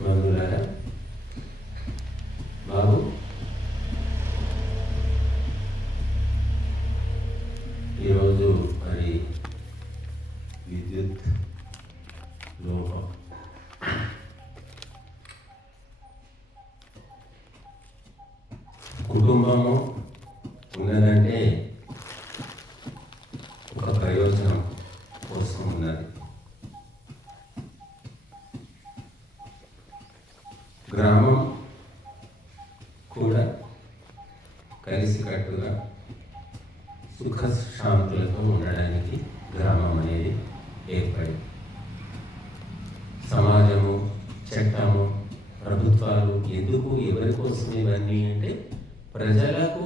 బంధువులారా, బాబు ఈరోజు మరి విద్యుత్, లోహం, కుటుంబము ఉన్నదంటే ఒక ప్రయోజనం కోసం ఉన్నది. గ్రామం కూడా కలిసికట్టుగా సుఖశాంతులతో ఉండడానికి గ్రామం అనేది ఏర్పడింది. సమాజము, చట్టము, ప్రభుత్వాలు ఎందుకు, ఎవరి కోసం ఇవన్నీ అంటే ప్రజలకు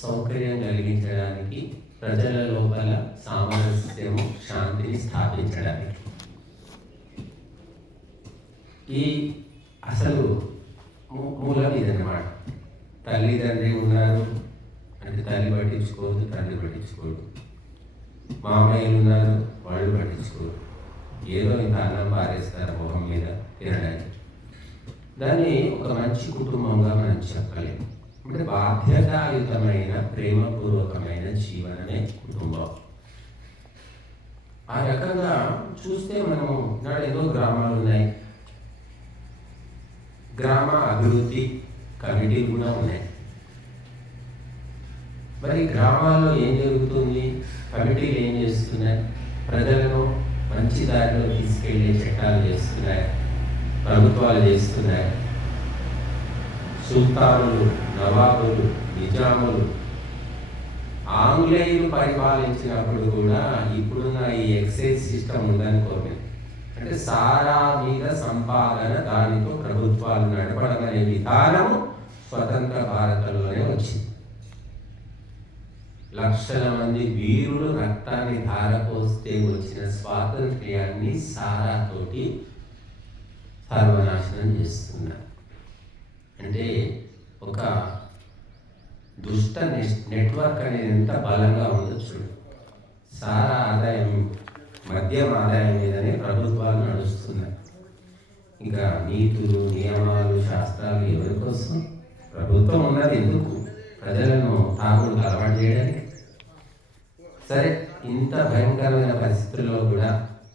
సౌకర్యం కలిగించడానికి, ప్రజల లోపల సామరస్యము, శాంతిని స్థాపించడానికి. ఈ అసలు మూలం ఇదన్నమాట. తల్లిదండ్రి ఉన్నారు అంటే తల్లి పట్టించుకోదు, తండ్రి పట్టించుకోడు. మామయ్యలు ఉన్నారు, వాళ్ళు పట్టించుకోరు. ఏదో ఇంత అన్నం పారేస్తారు మొహం మీద తినడానికి. దాన్ని ఒక మంచి కుటుంబంగా మనం చెప్పలేము. అంటే బాధ్యతాయుతమైన, ప్రేమపూర్వకమైన జీవనమే కుటుంబం. ఆ రకంగా చూస్తే మనము నాడు ఎన్నో గ్రామాలు ఉన్నాయి. గ్రామ అభివృద్ధి కమిటీలు కూడా ఉన్నాయి. మరి గ్రామాల్లో ఏం జరుగుతుంది, కమిటీలు ఏం చేస్తున్నాయి, ప్రజలను మంచి దారిలో తీసుకెళ్లే చట్టాలు చేస్తున్నాయి, ప్రభుత్వాలు చేస్తున్నాయి. సుల్తానులు, నవాబులు, నిజాములు, ఆంగ్లేయులు పరిపాలించినప్పుడు కూడా ఇప్పుడున్న ఈ ఎక్సైజ్ సిస్టమ్ ఉందనుకోండి. అంటే సారా మీద సంపాదన, దానితో ప్రభుత్వాలు నడపడం అనే విధానము స్వతంత్ర భారతంలోనే వచ్చింది. లక్షల మంది వీరులు రక్తాన్ని ధారపోస్తే వచ్చిన స్వాతంత్ర్యాన్ని సారాతోటి సర్వనాశనం చేస్తున్నారు. అంటే ఒక దుష్ట నెట్వర్క్ అనేది ఎంత బలంగా ఉందో చూడు. సారా ఆదాయం, మద్యం ఆదాయం మీదనే ప్రభుత్వాలు నడుస్తున్నాయి. ఇంకా నీతులు, నియమాలు, శాస్త్రాలు ఎవరి కోసం? ప్రభుత్వం ఉన్నది ఎందుకు? ప్రజలను తాగుడు అలవాటు చేయడానికి. సరే, ఇంత భయంకరమైన పరిస్థితుల్లో కూడా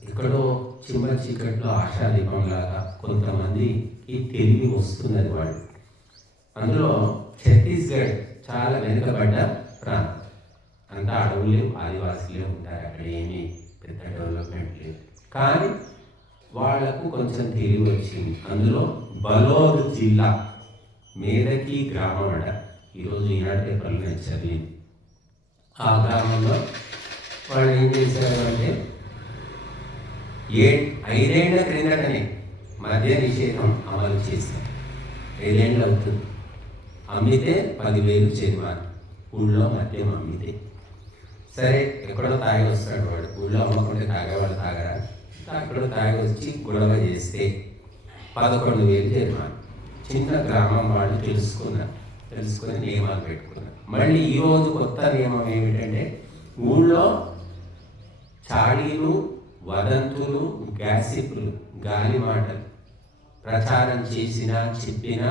ఎక్కడో చిమ్మ చీకట్లో ఆశాదీపంలాగా కొంతమందికి తెలివి వస్తున్నది. వాళ్ళు అందులో ఛత్తీస్గఢ్ చాలా వెనుకబడ్డ ప్రాంతం. అంతా అడవులే, ఆదివాసులే ఉంటారు. అక్కడ ఏమీ పెద్ద డెవలప్మెంట్ లేదు. కానీ వాళ్లకు కొంచెం తెలివి వచ్చింది. అందులో బలోద్ జిల్లా మేదకి గ్రామం అట. ఈరోజు ఈనాడు పేపర్లో నేను చదివింది. ఆ గ్రామంలో వాళ్ళు ఏం చేశారు అంటే 5 ఏళ్ల క్రిందటనే మద్య నిషేధం అమలు చేశారు. 5 ఏళ్ళు అవుతుంది. అమ్మితే 10,000 జరిమానా. ఊళ్ళో మద్యం అమ్మితే. సరే, ఎక్కడో తాగి వస్తాడు వాడు. ఊళ్ళో అమ్మకుంటే తాగేవాడు తాగరా? ఎక్కడో తాగి వచ్చి గొడవ చేస్తే 11,000 జరిమానా. చిన్న గ్రామం వాళ్ళు తెలుసుకొని నియమాలు పెట్టుకున్నారు. మళ్ళీ ఈరోజు కొత్త నియమం ఏమిటంటే ఊళ్ళో చాడీలు, వదంతులు, గ్యాసిప్లు, గాలి మాటలు ప్రచారం చేసినా చెప్పినా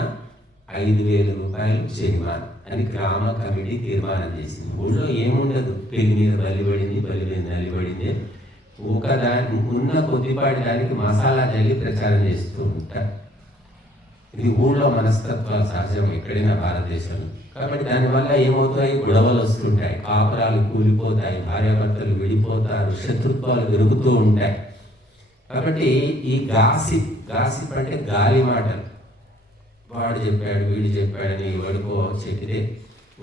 5,000 రూపాయలు జరిమానా అని గ్రామ కమిటీ తీర్మానం చేసింది. ఊళ్ళో ఏముండదు, పెళ్లి మీద బలిపడింది, బలి మీద నలిపడింది, ఒకదాని ఉన్న కొద్దిపాటి దానికి మసాలా చల్లి ప్రచారం చేస్తూ ఉంటారు. ఇది ఊళ్ళో మనస్తత్వాలు సహజం ఎక్కడైనా భారతదేశంలో. కాబట్టి దానివల్ల ఏమవుతాయి? గొడవలు వస్తుంటాయి, కాపురాలు కూలిపోతాయి, భార్యాభర్తలు విడిపోతారు, శత్రుత్వాలు పెరుగుతూ ఉంటాయి. కాబట్టి ఈ గాసిప్ అంటే గాలి మాటలు. వాడు చెప్పాడు, వీడు చెప్పాడని వాడికో చెప్పితే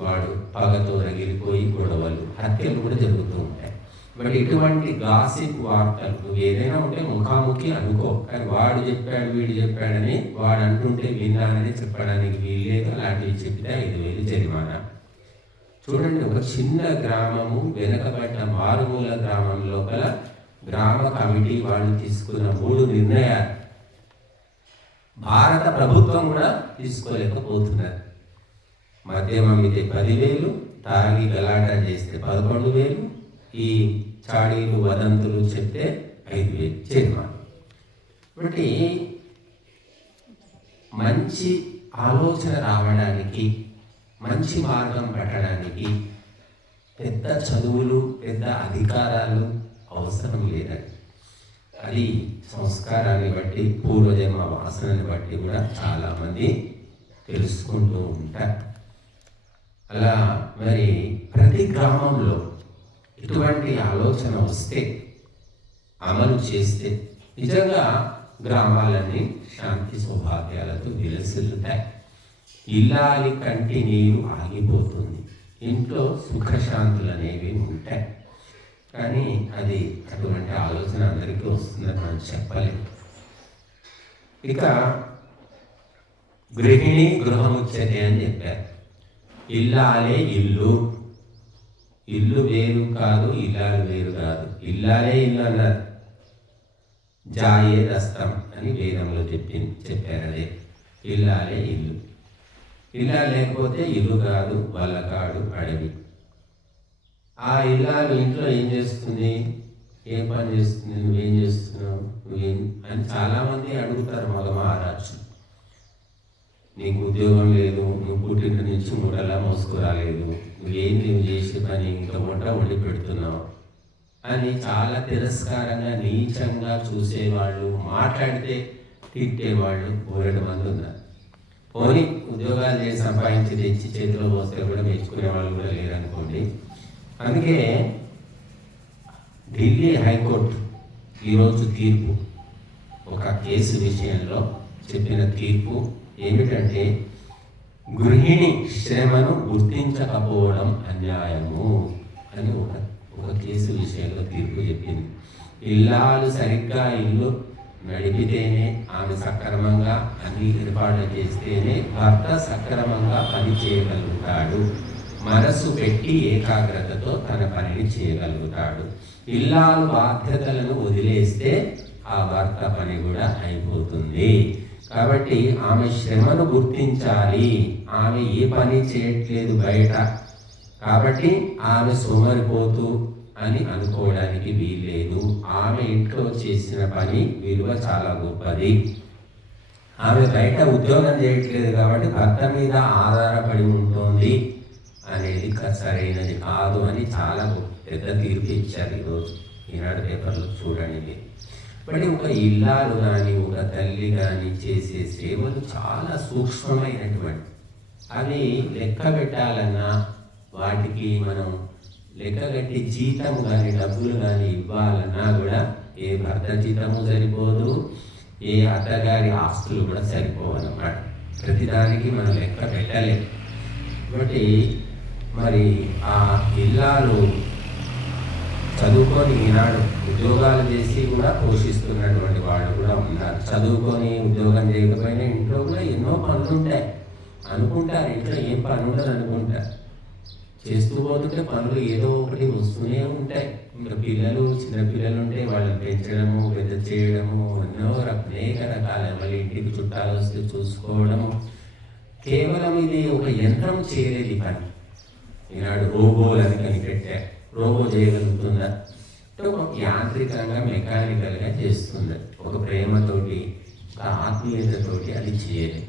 వాడు పగతో రగిలిపోయి గొడవలు, హత్యలు కూడా జరుగుతూ ఉంటాయి. బట్ ఇటువంటి గాసిప్ వార్తలు నువ్వు ఏదైనా ఉంటే ముఖాముఖి అనుకో. కానీ వాడు చెప్పాడు, వీడు చెప్పాడని వాడు అంటుంటే విన్నానని చెప్పడానికి వీల్లేదు. అలాంటివి చెప్తే 5,000 జరిమానా. చూడండి, ఒక చిన్న గ్రామము, వెనకబడ్డ మారుమూల గ్రామం లోపల గ్రామ కమిటీ వాళ్ళు తీసుకున్న 3 నిర్ణయాలు భారత ప్రభుత్వం కూడా తీసుకోలేకపోతున్నారు. మద్యం అమ్మితే 10,000, తాగి గలాటా చేస్తే 11,000, ఈ చాడీలు, వదంతులు చెప్తే 5,000 జరిమానా. కాబట్టి మంచి ఆలోచన రావడానికి, మంచి మార్గం పట్టడానికి పెద్ద చదువులు, పెద్ద అధికారాలు అవసరం లేదండి. అది సంస్కారాన్ని బట్టి, పూర్వజన్మ వాసనని బట్టి కూడా చాలామంది తెలుసుకుంటూ ఉంటారు. అలా మరి ప్రతి గ్రామంలో ఇటువంటి ఆలోచన వస్తే, అమలు చేస్తే నిజంగా గ్రామాలన్నీ శాంతి సౌభాగ్యాలతో విలసిల్లుతాయి. ఇల్లాలి కంటి నీరు ఆగిపోతుంది, ఇంట్లో సుఖశాంతులు అనేవి ఉంటాయి. కానీ అది అటువంటి ఆలోచన అందరికీ వస్తుందని మనం చెప్పలేము. ఇక గృహిణి గృహముచ్యతే అని చెప్పారు. ఇల్లాలే ఇల్లు, ఇల్లు వేరు కాదు, ఇల్లాలు వేరు కాదు. ఇల్లాలే ఇల్లు అన్నారు. జాయే దస్తం అని వేదంలో చెప్పారు. అదే ఇల్లాలే ఇల్లు. ఇల్లా లేకపోతే ఇల్లు కాదు, వల్లకాడు, అడవి. ఆ ఇల్లాలు ఇంట్లో ఏం చేస్తుంది, ఏం పని చేస్తుంది, నువ్వేం చేస్తున్నావు, నువ్వేం అని చాలామంది అడుగుతారు. మగ మహారాజు, నీకు ఉద్యోగం లేదు, నువ్వు పుట్టిన నుంచి మూడలా మోసుకురాలేదు, నువ్వు చేసే పని ఇంకా వండి పెడుతున్నావు అని చాలా తిరస్కారంగా, నీచంగా చూసేవాళ్ళు, మాట్లాడితే తిట్టేవాళ్ళు బోలెడు మంది ఉన్నారు. పోనీ ఉద్యోగాలు చేసి సంపాదించి తెచ్చి చేతిలో పోస్తే కూడా మెచ్చుకునే వాళ్ళు కూడా లేరనుకోండి. అందుకే ఢిల్లీ హైకోర్టు ఈరోజు తీర్పు, ఒక కేసు విషయంలో చెప్పిన తీర్పు ఏమిటంటే, గృహిణి శ్రమను గుర్తించకపోవడం అన్యాయము అని ఒక కేసు విషయంలో తీర్పు చెప్పింది. ఇల్లాలు సరిగ్గా ఇల్లు నడిపితేనే, ఆమె సక్రమంగా అన్ని ఏర్పాట్లు చేస్తేనే భర్త సక్రమంగా పని చేయగలుగుతాడు, మనసు పెట్టి ఏకాగ్రతతో తన పనిని చేయగలుగుతాడు. ఇల్లాలు బాధ్యతలను వదిలేస్తే ఆ భర్త పని కూడా అయిపోతుంది. కాబట్టి ఆమె శ్రమను గుర్తించాలి. ఆమె ఏ పని చేయట్లేదు బయట, కాబట్టి ఆమె సోమరిపోతూ అని అనుకోవడానికి వీల్లేదు. ఆమె ఇంట్లో చేసిన పని విలువ చాలా గొప్పది. ఆమె బయట ఉద్యోగం చేయట్లేదు కాబట్టి భర్త మీద ఆధారపడి ఉంటుంది అనేది సరైనది కాదు అని చాలా పెద్ద తీర్పు ఇచ్చారు ఈరోజు ఈనాడు పేపర్లో చూడండి. బట్ ఒక ఇల్లాలు కానీ, ఒక తల్లి కానీ చేసే సేవలు చాలా సూక్ష్మమైనటువంటి, అవి లెక్క పెట్టాలన్నా, వాటికి మనం లెక్క కట్టి జీతం కానీ, డబ్బులు కానీ ఇవ్వాలన్నా కూడా ఏ భర్త జీతము సరిపోదు, ఏ అత్తగారి ఆస్తులు కూడా సరిపోవన్నమాట. ప్రతిదానికి మనం లెక్క పెట్టలేము. కాబట్టి మరి ఆ ఇల్లాలు చదువుకొని ఈనాడు ఉద్యోగాలు చేసి కూడా పోషిస్తున్నటువంటి వాళ్ళు కూడా ఉన్నారు. చదువుకొని ఉద్యోగం చేయకపోయినా ఇంట్లో కూడా ఎన్నో పనులు ఉంటాయి అనుకుంటారు. ఇంట్లో ఏం పని ఉండదు అనుకుంటారు. చేస్తూ పోతుంటే పనులు ఏదో ఒకటి వస్తూనే ఉంటాయి. ఇంకా పిల్లలు, చిన్నపిల్లలు ఉంటే వాళ్ళని పెంచడము, పెద్ద చేయడము, అనేక రకాల, మళ్ళీ ఇంటికి చుట్టాలు వస్తే చూసుకోవడము. కేవలం ఇది ఒక యంత్రం చేయలేదు పని. ఈనాడు రోబోలని కనిపెట్టారు. రోబో చేయగలుగుతుందా అంటే ఒక యాంత్రికంగా, మెకానికల్గా చేస్తుంది. ఒక ప్రేమతోటి, ఒక ఆత్మీయతతోటి అది చేయలేదు.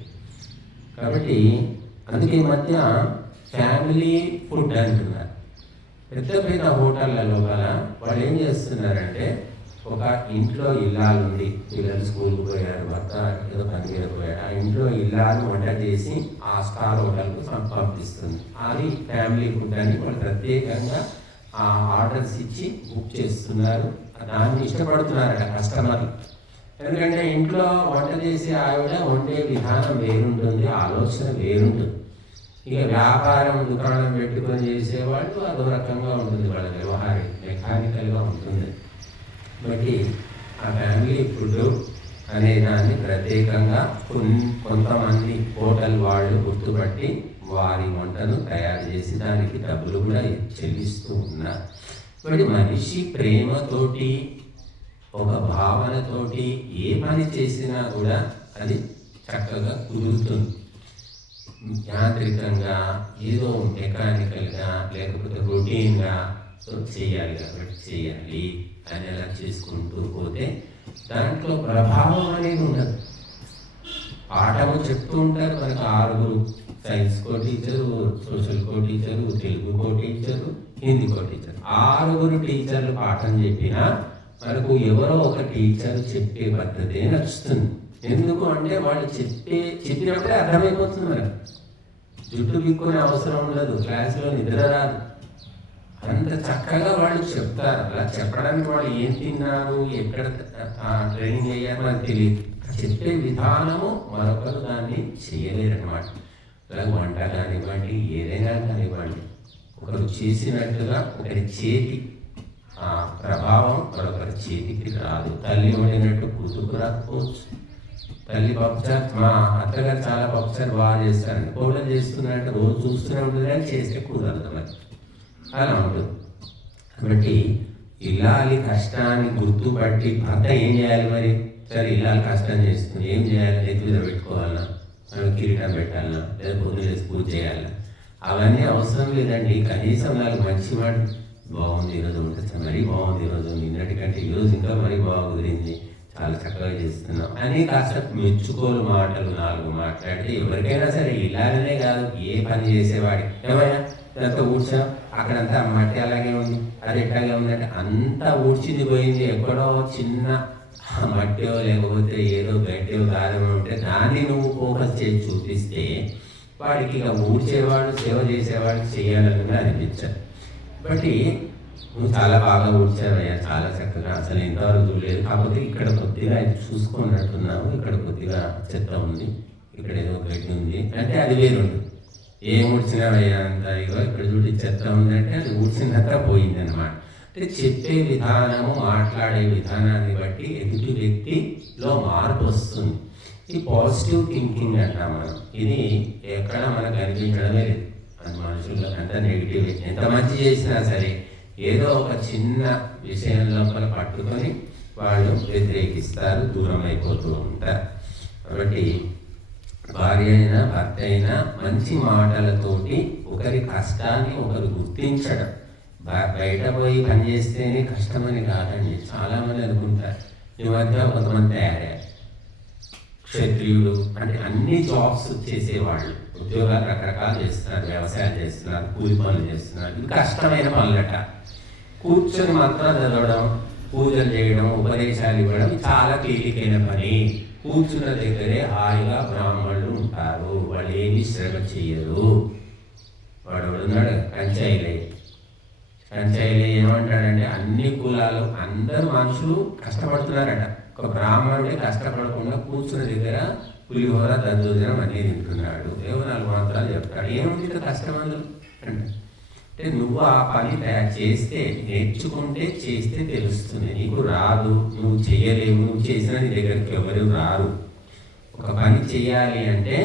కాబట్టి అందుకే మధ్య ఫ్యామిలీ ఫుడ్ అంటున్నారు. పెద్ద పెద్ద హోటళ్ళలో గల వాళ్ళు ఏం చేస్తున్నారంటే, ఒక ఇంట్లో ఇల్లాలు ఉంది, పిల్లలు స్కూల్కి పోయారు, భర్త ఏదో పని మీద పోయారు, ఆ ఇంట్లో ఇల్లాలు వంట చేసి ఆ స్టార్ హోటల్కు పంపిస్తుంది. అది ఫ్యామిలీ ఫుడ్ అని వాళ్ళు ప్రత్యేకంగా ఆ ఆర్డర్స్ ఇచ్చి బుక్ చేస్తున్నారు. దాన్ని ఇష్టపడుతున్నారట కస్టమర్లు. ఎందుకంటే ఇంట్లో వంట చేసే ఆవిడ వండే విధానం వేరుంటుంది, ఆలోచన వేరుంటుంది. ఇక వ్యాపారం, దుకాణం పెట్టుకొని చేసేవాళ్ళు అదో రకంగా ఉంటుంది, వాళ్ళ వ్యవహారం మెకానికల్గా ఉంటుంది. బట్టి ఆ ఫ్యామిలీ ఫుడ్ అనే దాన్ని ప్రత్యేకంగా కొంతమంది హోటల్ వాళ్ళు గుర్తుపట్టి వారి వంటను తయారు చేసి దానికి డబ్బులు కూడా చెల్లిస్తూ ఉన్నారు. బట్టి మనిషి ప్రేమతోటి, ఒక భావనతోటి ఏ పని చేసినా కూడా అది చక్కగా కుదురుతుంది. యాంత్రికంగా ఏదో మెకానికల్గా లేకపోతే రొటీన్గా చేయాలి కాబట్టి చేయాలి అని అలా చేసుకుంటూ పోతే దాంట్లో ప్రభావం అనేది ఉండదు. పాఠము చెప్తూ ఉంటారు. మనకు 6 సైన్స్ కో టీచరు, సోషల్ కో టీచరు, తెలుగు కో టీచరు, హిందీ కో టీచరు, 6 టీచర్లు పాఠం చెప్పినా మనకు ఎవరో ఒక టీచర్ చెప్పే పద్ధతే నచ్చుతుంది. ఎందుకు అంటే వాళ్ళు చెప్పినప్పుడే అర్థమైపోతుంది. మనకు జుట్టు బిక్కునే అవసరం ఉండదు, క్లాసులో నిద్ర రాదు, అంత చక్కగా వాళ్ళు చెప్తారు. అలా చెప్పడానికి వాళ్ళు ఏం తిన్నారు, ఎక్కడ ట్రైనింగ్ అయ్యారు మనకు తెలియదు. చెప్పే విధానము మరొకరు దాన్ని చేయలేరన్నమాట. అలా వంట కానివ్వండి, ఏదైనా కానివ్వండి, ఒకరు చేసినట్టుగా ఒకరి చేతి ప్రభావం మరొకరి చేతికి రాదు. తల్లి వండినట్టు కూతుకు రాకపోవచ్చు. తల్లి పప్పుచారు, మా అత్తగారు చాలా పప్పుచారు బాగా చేస్తారండి, కోడలు చేస్తున్నట్టు రోజు చూస్తూనే ఉంటుంది కానీ చేస్తే కుదరదు మరి, అలా ఉంటుంది. కాబట్టి ఇల్లాలి కష్టాన్ని గుర్తుపట్టి భర్త ఏం చేయాలి మరి? సరే ఇల్లాలి కష్టం చేస్తుంది, ఏం చేయాలి? నెత్తి మీద పెట్టుకోవాలన్నా, మనం కిరీటం పెట్టాలన్నా, లేదా పొద్దున చేసి పూజ చేయాలన్నా, అవన్నీ అవసరం లేదండి. కనీసం నాకు మంచి మాట, బాగుంది ఈరోజు ఉంటుంది, మరీ బాగుంది ఈరోజు, నిన్నటికంటే ఈరోజు ఇంకా మరీ బాగా కుదిరింది, చాలా చక్కగా చేస్తున్నాం అని కాస్త మెచ్చుకోలు మాటలు 4 మాట్లాడితే ఎవరికైనా సరే, ఇలాగనే కాదు ఏ పని చేసేవాడి, ఏమైనా అంతా ఊడ్చా, అక్కడంతా మట్టి అలాగే ఉంది, అది ఎట్లాగే ఉందంటే అంతా ఊడ్చింది పోయింది, ఎక్కడో చిన్న మట్టో లేకపోతే ఏదో గడ్డో దారం ఉంటే దాన్ని నువ్వు ఫోకస్ చేసి చూపిస్తే వాడికి ఇక ఊడ్చేవాడు సేవ చేసేవాడు చేయాలని అనిపించాడు. బట్టి నువ్వు చాలా బాగా ఊడ్చావయ్యా, చాలా చక్కగా, అసలు ఇంతవరకు చూడలేదు, కాకపోతే ఇక్కడ కొద్దిగా ఇది చూసుకున్నట్టున్నావు, ఇక్కడ కొద్దిగా చెత్త ఉంది, ఇక్కడ ఏదో గడ్డి ఉంది అంటే అది వేరుంది. ఏం ఊడ్చినావయ్యా అంత, ఇగో ఇక్కడ చూడి చెత్త ఉందంటే అది ఊడ్చినాక పోయింది అనమాట. అంటే చెప్పే విధానము, మాట్లాడే విధానాన్ని బట్టి ఎదుటి వ్యక్తిలో మార్పు వస్తుంది. ఈ పాజిటివ్ థింకింగ్ అంటాం మనం. ఇది ఎక్కడ మనకు అనిపించడమే లేదు. అది మనుషుల్లో అంతా నెగిటివ్. ఎంత మంచి చేసినా సరే ఏదో ఒక చిన్న విషయం లోపల పట్టుకొని వాళ్ళు వ్యతిరేకిస్తారు, దూరం అయిపోతూ ఉంటారు. కాబట్టి భార్య అయినా భర్త అయినా మంచి మాటలతోటి ఒకరి కష్టాన్ని ఒకరు గుర్తించడం. బయట పోయి పని చేస్తేనే కష్టమని కాదండి. చాలామంది అనుకుంటారు. ఈ మధ్య కొంతమంది తయారయ్యారు, క్షత్రియులు అంటే అన్ని జాబ్స్ చేసేవాళ్ళు, ఉద్యోగాలు రకరకాలు చేస్తున్నారు, వ్యవసాయాలు చేస్తున్నారు, కూలి పనులు చేస్తున్నారు. ఇది కష్టమైన పనులట. కూర్చొని మంత్రాలు చదవడం, పూజలు చేయడం, ఉపదేశాలు ఇవ్వడం చాలా తేలికైన పని. కూర్చున్న దగ్గరే హాయిగా బ్రాహ్మణులు ఉంటారు, వాళ్ళు ఏమి శ్రమ చేయరు. వాడు ఉన్నాడు కంచాయిలే ఏమంటాడంటే అన్ని కులాలు అందరూ మనుషులు కష్టపడుతున్నారట, ఒక బ్రాహ్మణుడే కష్టపడకుండా కూర్చున్న దగ్గర పులిహోర దద్దోజనం అన్నీ తింటున్నాడు, ఏవో 4 మంత్రాలు చెప్తాడు. ఏముంది కష్టం అందులో అంటే నువ్వు ఆ పని చేస్తే, నేర్చుకుంటే చేస్తే తెలుస్తుంది. నీకు రాదు, నువ్వు చేయలేవు, నువ్వు చేసిన నీ దగ్గరికి ఎవరు రారు. ఒక పని చేయాలి అంటే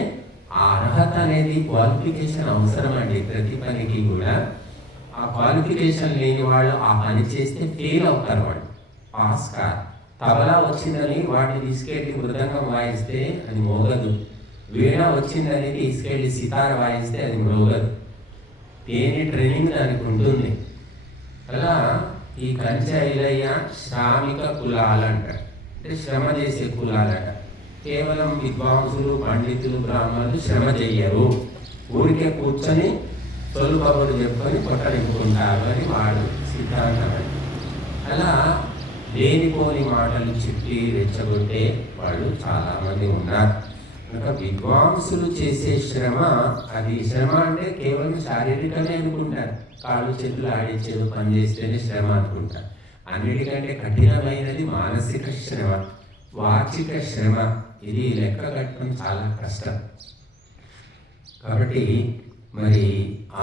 ఆ అర్హత అనేది, క్వాలిఫికేషన్ అవసరం అండి ప్రతి పనికి కూడా. ఆ క్వాలిఫికేషన్ లేని వాళ్ళు ఆ పని చేస్తే ఫెయిల్ అవుతారు, వాళ్ళు పాస్ కాదు. తబలా వచ్చిందని వాటిని తీసుకెళ్ళి మృదంగం వాయిస్తే అది మోగదు, వీణ వచ్చిందని తీసుకెళ్ళి సితార వాయిస్తే అది మోగదు. దేని ట్రైనింగ్ దానికి ఉంటుంది. అలా ఈ కంచాయిలయ్య శ్రామిక కులాలంట, అంటే శ్రమ చేసే కులాలట. కేవలం విద్వాంసులు, పండితులు, బ్రాహ్మణులు శ్రమ చెయ్యరు, ఊరికే కూర్చొని తొలి కబుర్లు చెప్పుకొని పొట్టనింపుకుంటారు అని వాడు సిద్ధాంతం. అలా లేనిపోని మాటలు చెప్పి రెచ్చగొట్టే వాళ్ళు చాలామంది ఉన్నారు. కనుక విద్వాంసులు చేసే శ్రమ, అది శ్రమ అంటే కేవలం శారీరకమే అనుకుంటారు. కాళ్ళు చేతులు ఆడించేది పని చేస్తేనే శ్రమ అనుకుంటారు. అన్నిటికంటే కఠినమైనది మానసిక శ్రమ, వాచిక శ్రమ. ఇది లెక్క కట్టడం చాలా కష్టం. కాబట్టి మరి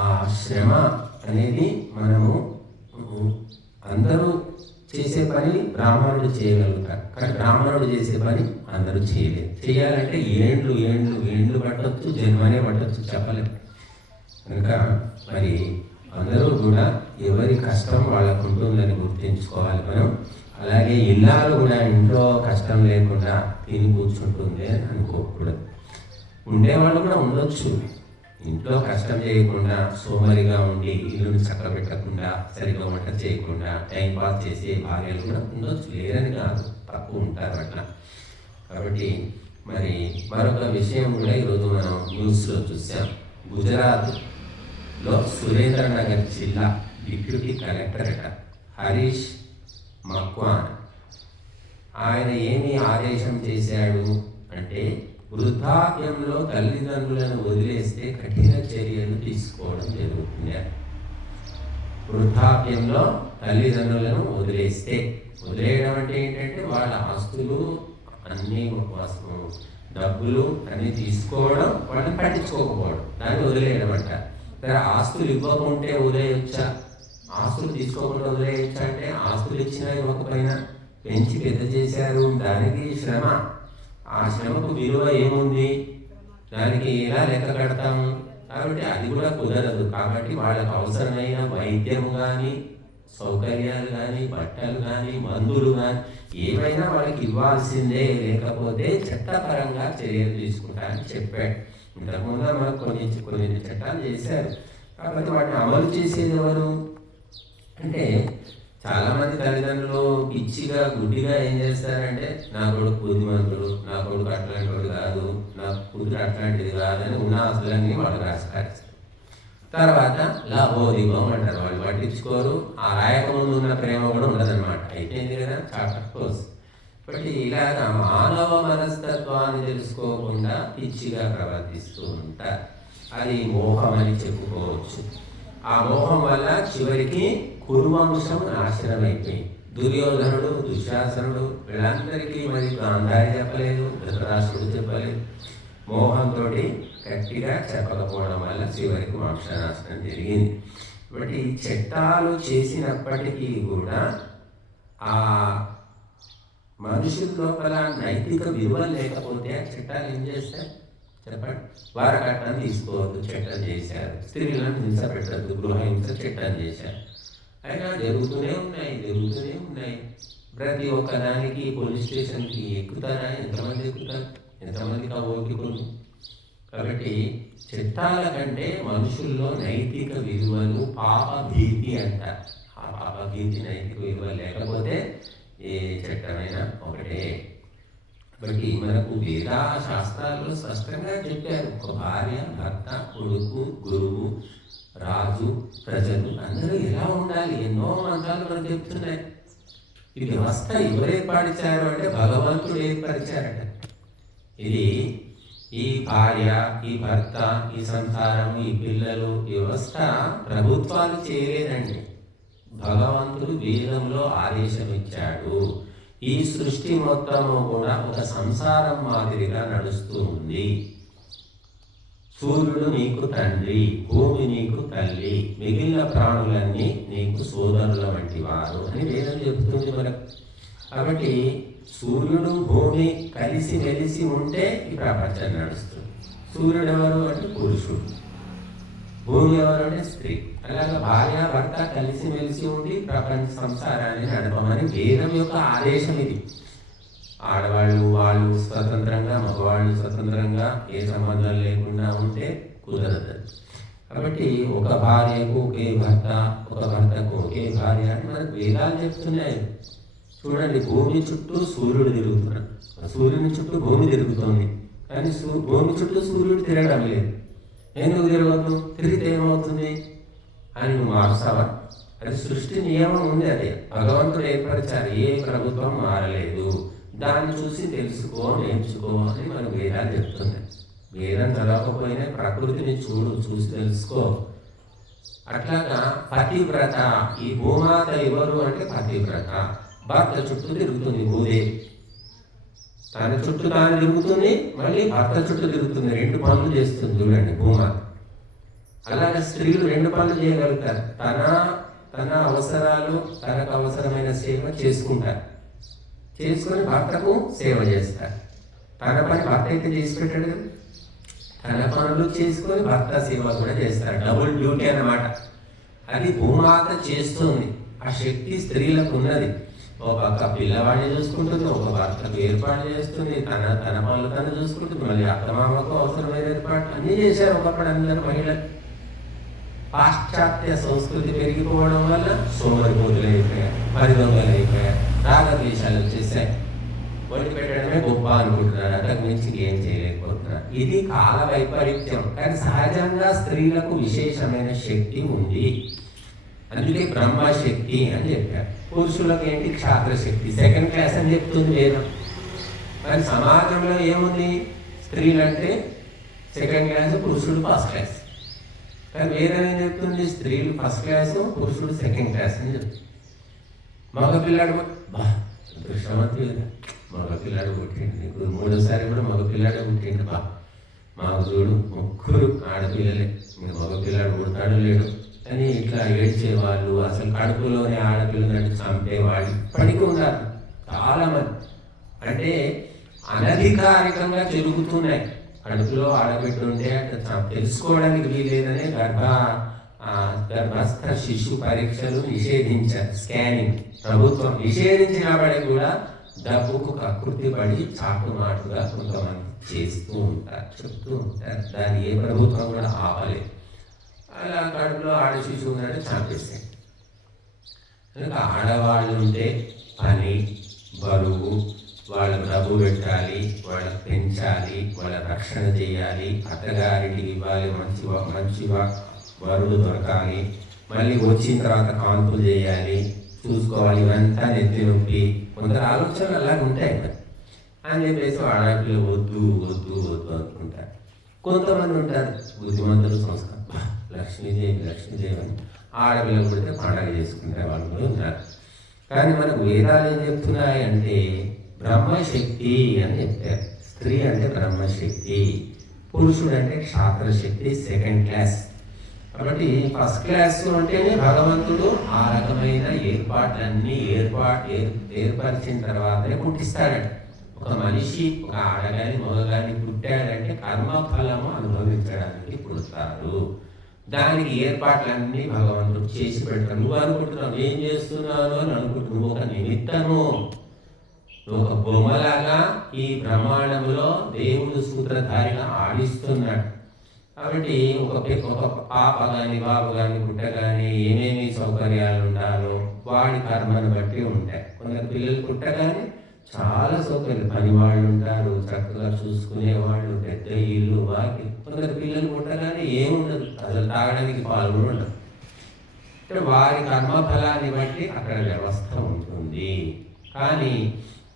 ఆ శ్రమ అనేది మనము అందరూ చేసే పని బ్రాహ్మణుడు చేయగలుగుతారు, కానీ బ్రాహ్మణుడు చేసే పని అందరూ చేయలేరు. చేయాలంటే ఏండ్లు పట్టవచ్చు, జన్మనే పట్టవచ్చు, చెప్పలేము. కనుక మరి అందరూ కూడా ఎవరి కష్టం వాళ్ళకు ఉంటుందని గుర్తించుకోవాలి మనం. అలాగే ఇల్లాలు కూడా ఇంట్లో కష్టం లేకుండా తిని కూర్చుంటుంది అని అనుకోకూడదు. ఉండేవాళ్ళు కూడా ఉండొచ్చు, ఇంట్లో కష్టం చేయకుండా సోమరిగా ఉండి ఇల్లుని చక్కబెట్టకుండా సరిగ్గా వంట చేయకుండా టైం పాస్ చేసే భార్యలు కూడా ఉండొచ్చు, లేరని కాదు, తక్కువ ఉంటారు అట్లా. కాబట్టి మరి మరొక విషయం కూడా ఈరోజు మనం న్యూస్లో చూసాం. గుజరాత్లో సురేంద్రనగర్ జిల్లా డిప్యూటీ కలెక్టర్ హరీష్ మక్వాన్ ఆయన ఏమి ఆదేశం చేశాడు అంటే, వృద్ధాప్యంలో తల్లిదండ్రులను వదిలేస్తే కఠిన చర్యలు తీసుకోవడం జరుగుతుంది. వృద్ధాప్యంలో తల్లిదండ్రులను వదిలేయడం అంటే ఏంటంటే వాళ్ళ ఆస్తులు అన్నీ, డబ్బులు అన్నీ తీసుకోవడం, వాళ్ళని పట్టించుకోకపోవడం, దాన్ని వదిలేయడం అంట. ఆస్తులు ఇవ్వకుంటే వదిలేయొచ్చా? ఆస్తులు తీసుకోకుండా వదిలేయొచ్చా అంటే, ఆస్తులు ఇచ్చినా ఇవ్వకపోయినా పెంచి పెద్ద చేశారు, దానికి శ్రమ, ఆ శ్రమకు విలువ ఏముంది, దానికి ఎలా లెక్క కడతాము? కాబట్టి అది కూడా కుదరదు. కాబట్టి వాళ్ళకు అవసరమైన వైద్యం కానీ, సౌకర్యాలు కానీ, బట్టలు కానీ, మందులు కానీ ఏమైనా వాళ్ళకి ఇవ్వాల్సిందే, లేకపోతే చట్టపరంగా చర్యలు తీసుకుంటారని చెప్పాడు. ఇంతకుముందు మనకు కొన్ని చట్టాలు చేశారు. కాబట్టి వాటిని అమలు చేసేది ఎవరు అంటే, చాలామంది తల్లిదండ్రులు పిచ్చిగా గుడ్డిగా ఏం చేస్తారంటే, నా కొడుకు బుద్ధిమంతుడు, నా కొడుకు అట్లాంటి వాడు కాదు, నా కూతురు అట్లాంటిది కాదని ఉన్న ఆస్తులన్నీ వాళ్ళు రాస్తారు. తర్వాత లాభోదీపం అంటారు, వాళ్ళు పట్టించుకోరు. ఆ రాయకముందు ఉన్న ప్రేమ కూడా ఉండదన్నమాట. అయిపోయింది కదా, చాప్టర్ క్లోజ్. కాబట్టి ఇలాగా మానవ మనస్తత్వాన్ని తెలుసుకోకుండా పిచ్చిగా ప్రవర్తిస్తూ ఉంటారు. అది మోహం అని చెప్పుకోవచ్చు. ఆ మోహం వల్ల చివరికి కురువంశం నాశనం అయిపోయింది. దుర్యోధనుడు, దుశ్శాసనుడు వీళ్ళందరికీ మరి గాంధారి చెప్పలేదు, ధృతరాష్ట్రుడు చెప్పలేదు. మోహంతో గట్టిగా చెప్పకపోవడం వల్ల చివరికి వంశనాశనం జరిగింది. కాబట్టి చట్టాలు చేసినప్పటికీ కూడా ఆ మనుషుల లోపల నైతిక విలువలు లేకపోతే ఆ చట్టాలు ఏం చేస్తాయి చెప్పండి? వారకట్నం తీసుకోవద్దు చట్టం చేశారు, స్త్రీలను హింస పెట్టద్దు గృహహింస చట్టం చేశారు. అయినా జరుగుతూనే ఉన్నాయి. ప్రతి ఒక్క దానికి పోలీస్ స్టేషన్కి ఎక్కుతారా? ఎంతమంది ఎక్కుతారు? ఎంతమందికి ఆ ఓపికలు? కాబట్టి చట్టాల కంటే మనుషుల్లో నైతిక విలువలు, పాప భీతి అంటారు. ఆ పాప భీతి, నైతిక విలువ లేకపోతే ఏ చట్టమైనా ఒకటే. కాబట్టి మనకు వేద శాస్త్రాల్లో స్పష్టంగా చెప్పారు, ఒక భార్య, భర్త, కొడుకు, గురువు, రాజు, ప్రజలు అందరూ ఎలా ఉండాలి. ఎన్నో మంత్రాలు మనకు చెప్తున్నాయి. ఈ వ్యవస్థ ఎవరు ఏర్పరిచారు అంటే భగవంతుడు ఏర్పరిచారట. ఇది ఈ భార్య, ఈ భర్త, ఈ సంసారం, ఈ పిల్లలు వ్యవస్థ ప్రభుత్వాలు చేయలేదండి. భగవంతుడు వేదంలో ఆదేశం ఇచ్చాడు. ఈ సృష్టి మొత్తము కూడా ఒక సంసారం మాదిరిగా నడుస్తూ ఉంది. సూర్యుడు నీకు తండ్రి, భూమి నీకు తల్లి, మిగిలిన ప్రాణులన్నీ నీకు సోదరుల వంటి వారు అని వేదం చెప్తుంది మనకు. కాబట్టి సూర్యుడు, భూమి కలిసి మెలిసి ఉంటే ఈ ప్రపంచం నడుస్తుంది. సూర్యుడు ఎవరు అంటే పురుషుడు, భూమి ఎవరు అంటే స్త్రీ. అలాగే భార్య, భర్త కలిసి మెలిసి ఉండి ప్రపంచ సంసారాన్ని నడపమని వేదం యొక్క ఆదేశం ఇది. ఆడవాళ్ళు వాళ్ళు స్వతంత్రంగా, మగవాళ్ళు స్వతంత్రంగా ఏ సంబంధం లేకుండా ఉంటే కుదరదు. కాబట్టి ఒక భార్యకు ఒకే భర్త, ఒక భర్తకు ఒకే భార్య అని మనకు వేదాలు చెప్తున్నాయి. చూడండి, భూమి చుట్టూ సూర్యుడు తిరుగుతున్నాడు, సూర్యుని చుట్టూ భూమి తిరుగుతుంది. కానీ భూమి చుట్టూ సూర్యుడు తిరగడం లేదు. ఎందుకు తిరగదు? తిరిగితే ఏమవుతుంది అని నువ్వు మారుస్తావా? అది సృష్టి నియమం ఉంది. అదే భగవంతుడు ఏర్పరిచారు. ఏ ప్రభుత్వం మారలేదు. దాన్ని చూసి తెలుసుకో, నేర్చుకో అని మనకు వేదాలు చెప్తున్నాయి. వేదం చదవకపోయినా ప్రకృతిని చూసి తెలుసుకో. అట్లాగా పతివ్రత, ఈ భూమాత ఎవరు అంటే పతివ్రత. భర్త చుట్టూ తిరుగుతుంది భూదేవి, తన చుట్టూ తాను తిరుగుతుంది, మళ్ళీ భర్త చుట్టూ తిరుగుతుంది. 2 పనులు చేస్తుంది చూడండి భూమాత. అలాగే స్త్రీలు 2 పనులు చేయగలుగుతారు. తన అవసరాలు, తనకు అవసరమైన సేవ చేసుకుంటారు, చేసుకొని భర్తకు సేవ చేస్తారు. తన పని భర్త అయితే చేసి పెట్టాడు, తన పనులు చేసుకొని భర్త సేవ కూడా చేస్తారు. డబుల్ డ్యూటీ అన్నమాట. అది భూమాత చేస్తుంది. ఆ శక్తి స్త్రీలకు ఉన్నది. ఒక పక్క పిల్లవాడిని చూసుకుంటుంది, ఒక భర్తకు ఏర్పాటు చేస్తుంది, తన పనులు తను చూసుకుంటుంది, మళ్ళీ అత్తమామకు అవసరమైన ఏర్పాటు అన్నీ చేశారు ఒకప్పుడు అందరూ మహిళలు. పాశ్చాత్య సంస్కృతి పెరిగిపోవడం వల్ల సోమరిపోతులు అయిపోయారు, పరిదొంగలు అయిపోయారు, రాగద్వేషాలు వచ్చేసాయి. వండి పెట్టడమే గొప్ప అనుకుంటున్నారు, అంతకు మించి ఏం చేయలేకపోతున్నారు. ఇది కాల వైపరీత్యం. కానీ సహజంగా స్త్రీలకు విశేషమైన శక్తి ఉంది, అందుకే బ్రహ్మశక్తి అని చెప్పారు. పురుషులకు ఏంటి క్షాత్ర శక్తి, సెకండ్ క్లాస్ అని చెప్తుంది వేదం. కానీ సమాజంలో ఏముంది, స్త్రీలు అంటే సెకండ్ క్లాస్, పురుషుడు ఫస్ట్ క్లాస్. కానీ వేదం ఏం చెప్తుంది, స్త్రీలు ఫస్ట్ క్లాసు, పురుషుడు సెకండ్ క్లాస్ అని చెప్తుంది. మగపిల్లాడు దృష్టమంతి మగపిల్లాడు పుట్టిండు, నీకు మూడోసారి కూడా మగపిల్లాడే పుట్టిండు. మాకు చూడు ముగ్గురు ఆడపిల్లలే, మీరు మగపిల్లాడు పుడతాడు లేడు అని ఇట్లా ఏడ్చేవాళ్ళు, అసలు కడుపులోనే ఆడపిల్లలని చంపేవాళ్ళు ఇప్పటికీ ఉన్నారు చాలామంది. అంటే అనధికారికంగా జరుగుతున్నాయి. కడుపులో ఆడబిడ్డ ఉంటే తెలుసుకోవడానికి వీలేదనే గర్భస్థ శిశు పరీక్షలు నిషేధించారు, స్కానింగ్. ప్రభుత్వం నిషేధించినప్పటికీ కూడా డబ్బుకు కకృతి పడి చాటుమాటుగా కొంతమంది చేస్తూ ఉంటారు, చెప్తూ ఉంటారు. దాన్ని ఏ ప్రభుత్వం కూడా ఆపలేదు. అలా కడుపులో ఆడ శిశువు ఉన్నట్టు చంపేస్తాయి. కనుక ఆడవాళ్ళు ఉంటే పని, బరువు, వాళ్ళకు డబ్బు పెట్టాలి, వాళ్ళకు పెంచాలి, వాళ్ళ రక్షణ చేయాలి, అత్తగారికి ఇవ్వాలి, మంచి వరుడు దొరకాలి, మళ్ళీ వచ్చిన తర్వాత కాన్పులు చేయాలి, చూసుకోవాలి, ఇవంతా నెత్తి నొప్పి. కొందరు ఆలోచనలు అలాగే ఉంటాయి అని చెప్పేసి ఆడపిల్లలు వద్దు వద్దు వద్దు అనుకుంటారు. కొంతమంది ఉంటారు బుద్ధిమంతులు, సంస్కారం, లక్ష్మీదేవి అని ఆడపిల్లలు పుడితే పండగ చేసుకుంటే వాళ్ళు కూడా ఉన్నారు. కానీ మనకు వేదాలు ఏం చెప్తున్నాయి అంటే బ్రహ్మశక్తి అని చెప్పారు. స్త్రీ అంటే బ్రహ్మశక్తి, పురుషుడు అంటే క్షాత్రశక్తి సెకండ్ క్లాస్. కాబట్టి ఫస్ట్ క్లాస్ అంటేనే భగవంతుడు ఆ రకమైన ఏర్పాట్లన్నీ ఏర్పరిచిన తర్వాతనే పుట్టిస్తాడట. ఒక మనిషి, ఒక ఆడగాని మగగాని పుట్టాడంటే కర్మఫలము అనుభవించడానికి పుడతారు. దానికి ఏర్పాట్లన్నీ భగవంతుడు చేసి పెడతాడు. నువ్వు అనుకుంటున్నావు ఏం చేస్తున్నాను అని అనుకుంటున్నావు, నువ్వు ఒక నిమిత్తము, నువ్వు ఒక బొమ్మలాగా ఈ బ్రహ్మాండంలో దేవుడు సూత్రధారిగా ఆడిస్తున్నాడు. కాబట్టి ఒక పాప కానీ బాబు కానీ పుట్ట కానీ ఏమేమి సౌకర్యాలు ఉండాలో వాడి కర్మను బట్టి ఉంటాయి. కొందరు పిల్లలు పుట్టగానే చాలా సౌకర్యాలు, పని వాళ్ళు ఉంటారు, చక్కగా చూసుకునే వాళ్ళు, పెద్ద ఇల్లు, వాకి. కొందరు పిల్లలు పుట్టగానే ఏముండదు, అసలు తాగడానికి పాలు కూడా ఉండదు. అంటే వారి కర్మఫలాన్ని బట్టి అక్కడ వ్యవస్థ ఉంటుంది. కానీ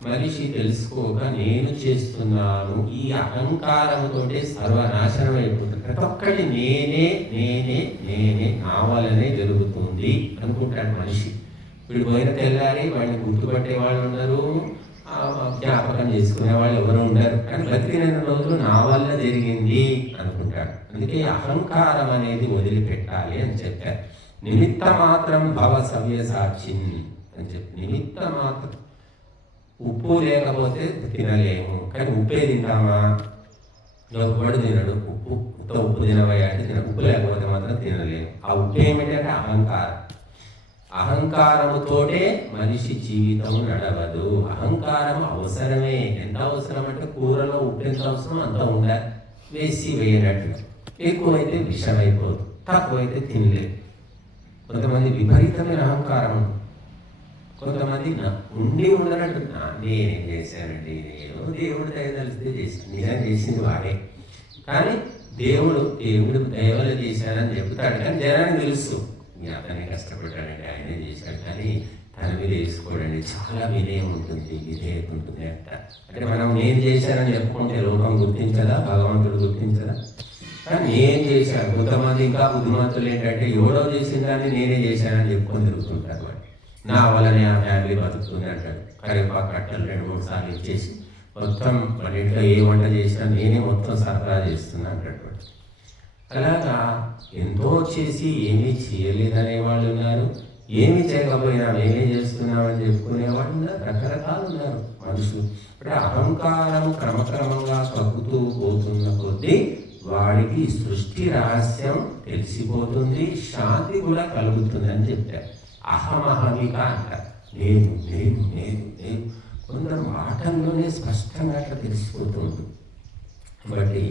మనిషి తెలుసుకోక నేను చేస్తున్నాను, ఈ అహంకారంతో సర్వనాశనం అయిపోతుంది. ప్రతి ఒక్కటి నేనే నేనే నేనే, నా వల్లనే జరుగుతుంది అనుకుంటాడు మనిషి. వీడు పోయిన తెల్లారి వాడిని గుర్తుపట్టే వాళ్ళు ఉన్నారు, జ్ఞాపకం చేసుకునే వాళ్ళు ఎవరు ఉండరు. కానీ బతికిన రోజులు నా వల్ల జరిగింది అనుకుంటాడు. అందుకే అహంకారం అనేది వదిలిపెట్టాలి అని చెప్పారు. నిమిత్త మాత్రం భవ సవ్యసాక్షిన్ అని చెప్పి, నిమిత్త మాత్రం. ఉప్పు లేకపోతే తినలేము, కానీ ఉప్పే తింటామా? ఒకడు తినడు, ఉప్పు తినవయ్యా అంటే ఉప్పు లేకపోతే మాత్రం తినలేము. ఆ ఉప్పు ఏమిటంటే అహంకారం. అహంకారముతోటే మనిషి జీవితం నడవదు. అహంకారం అవసరమే. ఎంత అవసరం అంటే కూరలో ఉప్పు ఎంత అవసరం అంత ఉండాలి, వేసి వేయనట్లు. ఎక్కువైతే విషమైపోదు, తక్కువైతే తినలేదు. కొంతమంది విపరీతమైన అహంకారం, కొంతమంది ఉండి ఉండనట్టు నేనేం చేశానండి, నేను దేవుడు దయదలిస్తే చేశాను, నిజం చేసింది వాడే. కానీ దేవుడు దయవల్ల చేశానని చెప్తాడు. కానీ జనానికి తెలుసు అతనే కష్టపడ్డాడండి, ఆయనే చేశాడు, కానీ తన మీద వేసుకోడండి. చాలా వినయం ఉంటుంది, విధేయత ఉంటుంది అంట. అంటే మనం నేను చేశానని చెప్పుకుంటే లోకం గుర్తించదా, భగవంతుడు గుర్తించదా? కానీ నేను చేశాను. కొంతమంది ఇంకా బుద్ధిమంతులు ఏంటంటే ఎవడో చేసిన దాన్ని నేనే చేశానని చెప్పుకొని తిరుగుతుంటారు. వాడు నా వల్లనే ఆ ఫ్యామిలీ బతుకుతుంది అంటాడు. కరివేపాకు కట్టలు 2-3 సార్లు ఇచ్చేసి మొత్తం మన ఇంట్లో ఏ వంట చేసినా నేనే మొత్తం సరఫరా చేస్తున్నా అంటాడు. అలాగా ఎంతో చేసి ఏమీ చేయలేదనే వాళ్ళు ఉన్నారు, ఏమీ చేయకపోయినా మేమే చేస్తున్నామని చెప్పుకునే వాళ్ళు ఉన్నారు, రకరకాలు ఉన్నారు మనుషులు. అంటే అహంకారం క్రమక్రమంగా తగ్గుతూ పోతున్న కొద్దీ వాడికి సృష్టి రహస్యం తెలిసిపోతుంది, శాంతి కూడా కలుగుతుంది అని చెప్పారు. అహమహమిక అంటారు, నేను నేను నేను నేను. కొందరు మాటల్లోనే స్పష్టంగా అట్లా తెలిసిపోతుంది. కాబట్టి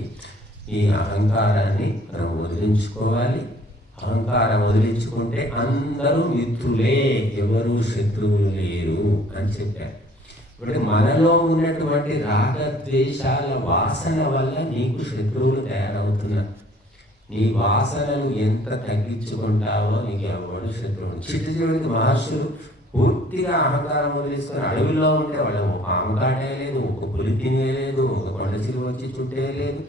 ఈ అహంకారాన్ని మనం వదిలించుకోవాలి. అహంకారం వదిలించుకుంటే అందరూ మిత్రులే, ఎవరు శత్రువులు లేరు అని చెప్పారు. ఇప్పుడు మనలో ఉన్నటువంటి రాగద్వేషాల వాసన వల్ల నీకు శత్రువులు తయారవుతున్నారు. నీ వాసనలు ఎంత తగ్గించుకుంటావో నీకు ఎవడు శత్రువులు. చిట్టిచివరికి మహర్షులు పూర్తిగా అహంకారం వదిలేసుకొని అడవిలో ఉంటే వాళ్ళు ఒక పాము కాటేయలేదు, ఒక పులి తినేయలేదు, ఒక కొండ చిలువ వచ్చి చుట్టేయలేదు,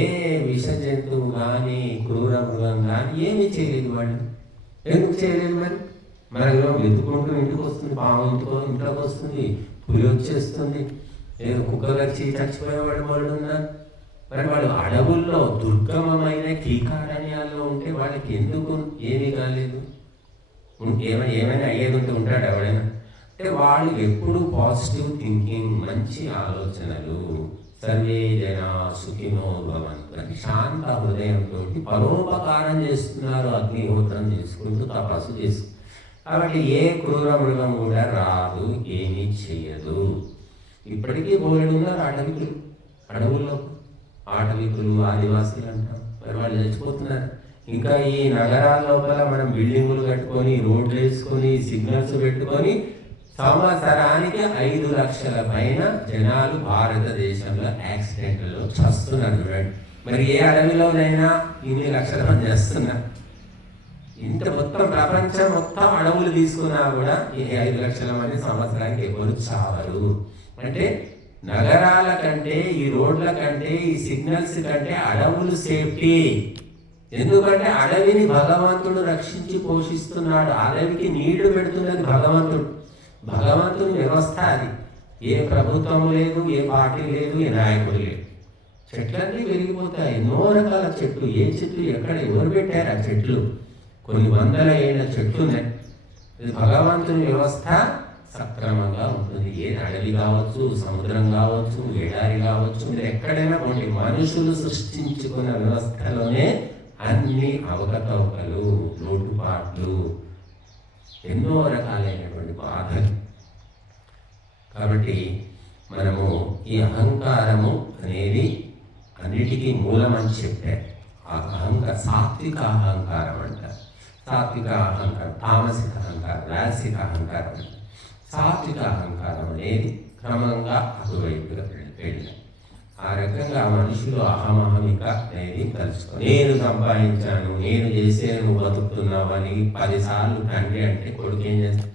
ఏ విష జంతువు కానీ క్రూర మృగం కానీ ఏమీ చేయలేదు వాళ్ళు. ఎందుకు చేయలేదు? మనలో వెతుకుంటూ ఇంటికి వస్తుంది, పాము ఇంట్లోకి వస్తుంది, పులి వచ్చేస్తుంది, ఏదో కుక్కలు వచ్చి చచ్చిపోయేవాడు వాళ్ళు ఉన్నారు. మరి వాళ్ళు అడవుల్లో దుర్గమమైన కీకారణ్యాల్లో ఉంటే వాళ్ళకి ఎందుకు ఏమీ కాలేదు? ఏమైనా అయ్యేది ఉంటే ఉంటాడు ఎవడైనా? అంటే వాళ్ళు ఎప్పుడు పాజిటివ్ థింకింగ్, మంచి ఆలోచనలు, సర్వే జనా సుఖినో భవంతు, శాంత హృదయంతో పరోపకారం చేస్తున్నారు, అగ్నిహోత్రం చేసుకుంటూ తపస్సు చేసుకుంటారు. కాబట్టి ఏ క్రూర మృగం కూడా రాదు, ఏమీ చెయ్యదు. ఇప్పటికీ బోలెడున్నారు అడవుల్లో ఆటవికులు, ఆదివాసులు అంటాం. మరి వాళ్ళు చచ్చిపోతున్నారు. ఇంకా ఈ నగరాల లోపల మనం బిల్డింగులు కట్టుకొని, రోడ్లు వేసుకొని, సిగ్నల్స్ పెట్టుకొని సంవత్సరానికి 5 లక్షల పైన జనాలు భారతదేశంలో యాక్సిడెంట్లలో చస్తున్నారు. చూడండి, మరి ఏ అడవిలోనైనా ఇన్ని లక్షల మంది చేస్తున్నారు. ఇంత మొత్తం ప్రపంచం మొత్తం అడవులు తీసుకున్నా కూడా ఈ 5 లక్షల మంది సంవత్సరానికి ఎవరు చావరు. అంటే నగరాల కంటే, ఈ రోడ్ల కంటే, ఈ సిగ్నల్స్ కంటే అడవులు సేఫ్టీ. ఎందుకంటే అడవిని భగవంతుడు రక్షించి పోషిస్తున్నాడు. అడవికి నీళ్లు పెడుతున్నది భగవంతుడి వ్యవస్థ అది. ఏ ప్రభుత్వం లేదు, ఏ పార్టీ లేదు, ఏ నాయకుడు లేదు. చెట్లన్నీ పెరిగిపోతాయి. ఎన్నో రకాల చెట్లు. ఏ చెట్లు ఎక్కడ ఎవరు పెట్టారు ఆ చెట్లు? కొన్ని వందల ఏళ్ళ చెట్లు ఉన్నాయి. ఇది భగవంతుని వ్యవస్థ సక్రమంగా ఉంటుంది. ఏ అడవి కావచ్చు, సముద్రం కావచ్చు, ఎడారి కావచ్చు, మీరు ఎక్కడైనా పోండి, మనుషులు సృష్టించుకున్న వ్యవస్థలోనే అన్ని అవకతవకలు, లోటుపాట్లు, ఎన్నో రకాలైనటువంటి బాధలు. కాబట్టి మనము ఈ అహంకారము అనేది అన్నిటికీ మూలమని చెప్పారు. ఆ సాత్విక అహంకారం అంటారు. సాత్విక అహంకారం, తామసిక అహంకారం, రాసిక అహంకారం అంటారు. సాత్విక అహంకారం అనేది క్రమంగా అటువైపుగా వెళ్ళాలి. ఆ రకంగా మనుషులు అహమహమిక అనేది తలుచుకొని, నేను సంపాదించాను, నేను చేసే, నువ్వు బతుకుతున్నావు అని 10 సార్లు తండ్రి అంటే కొడుకు ఏం చేస్తాడు?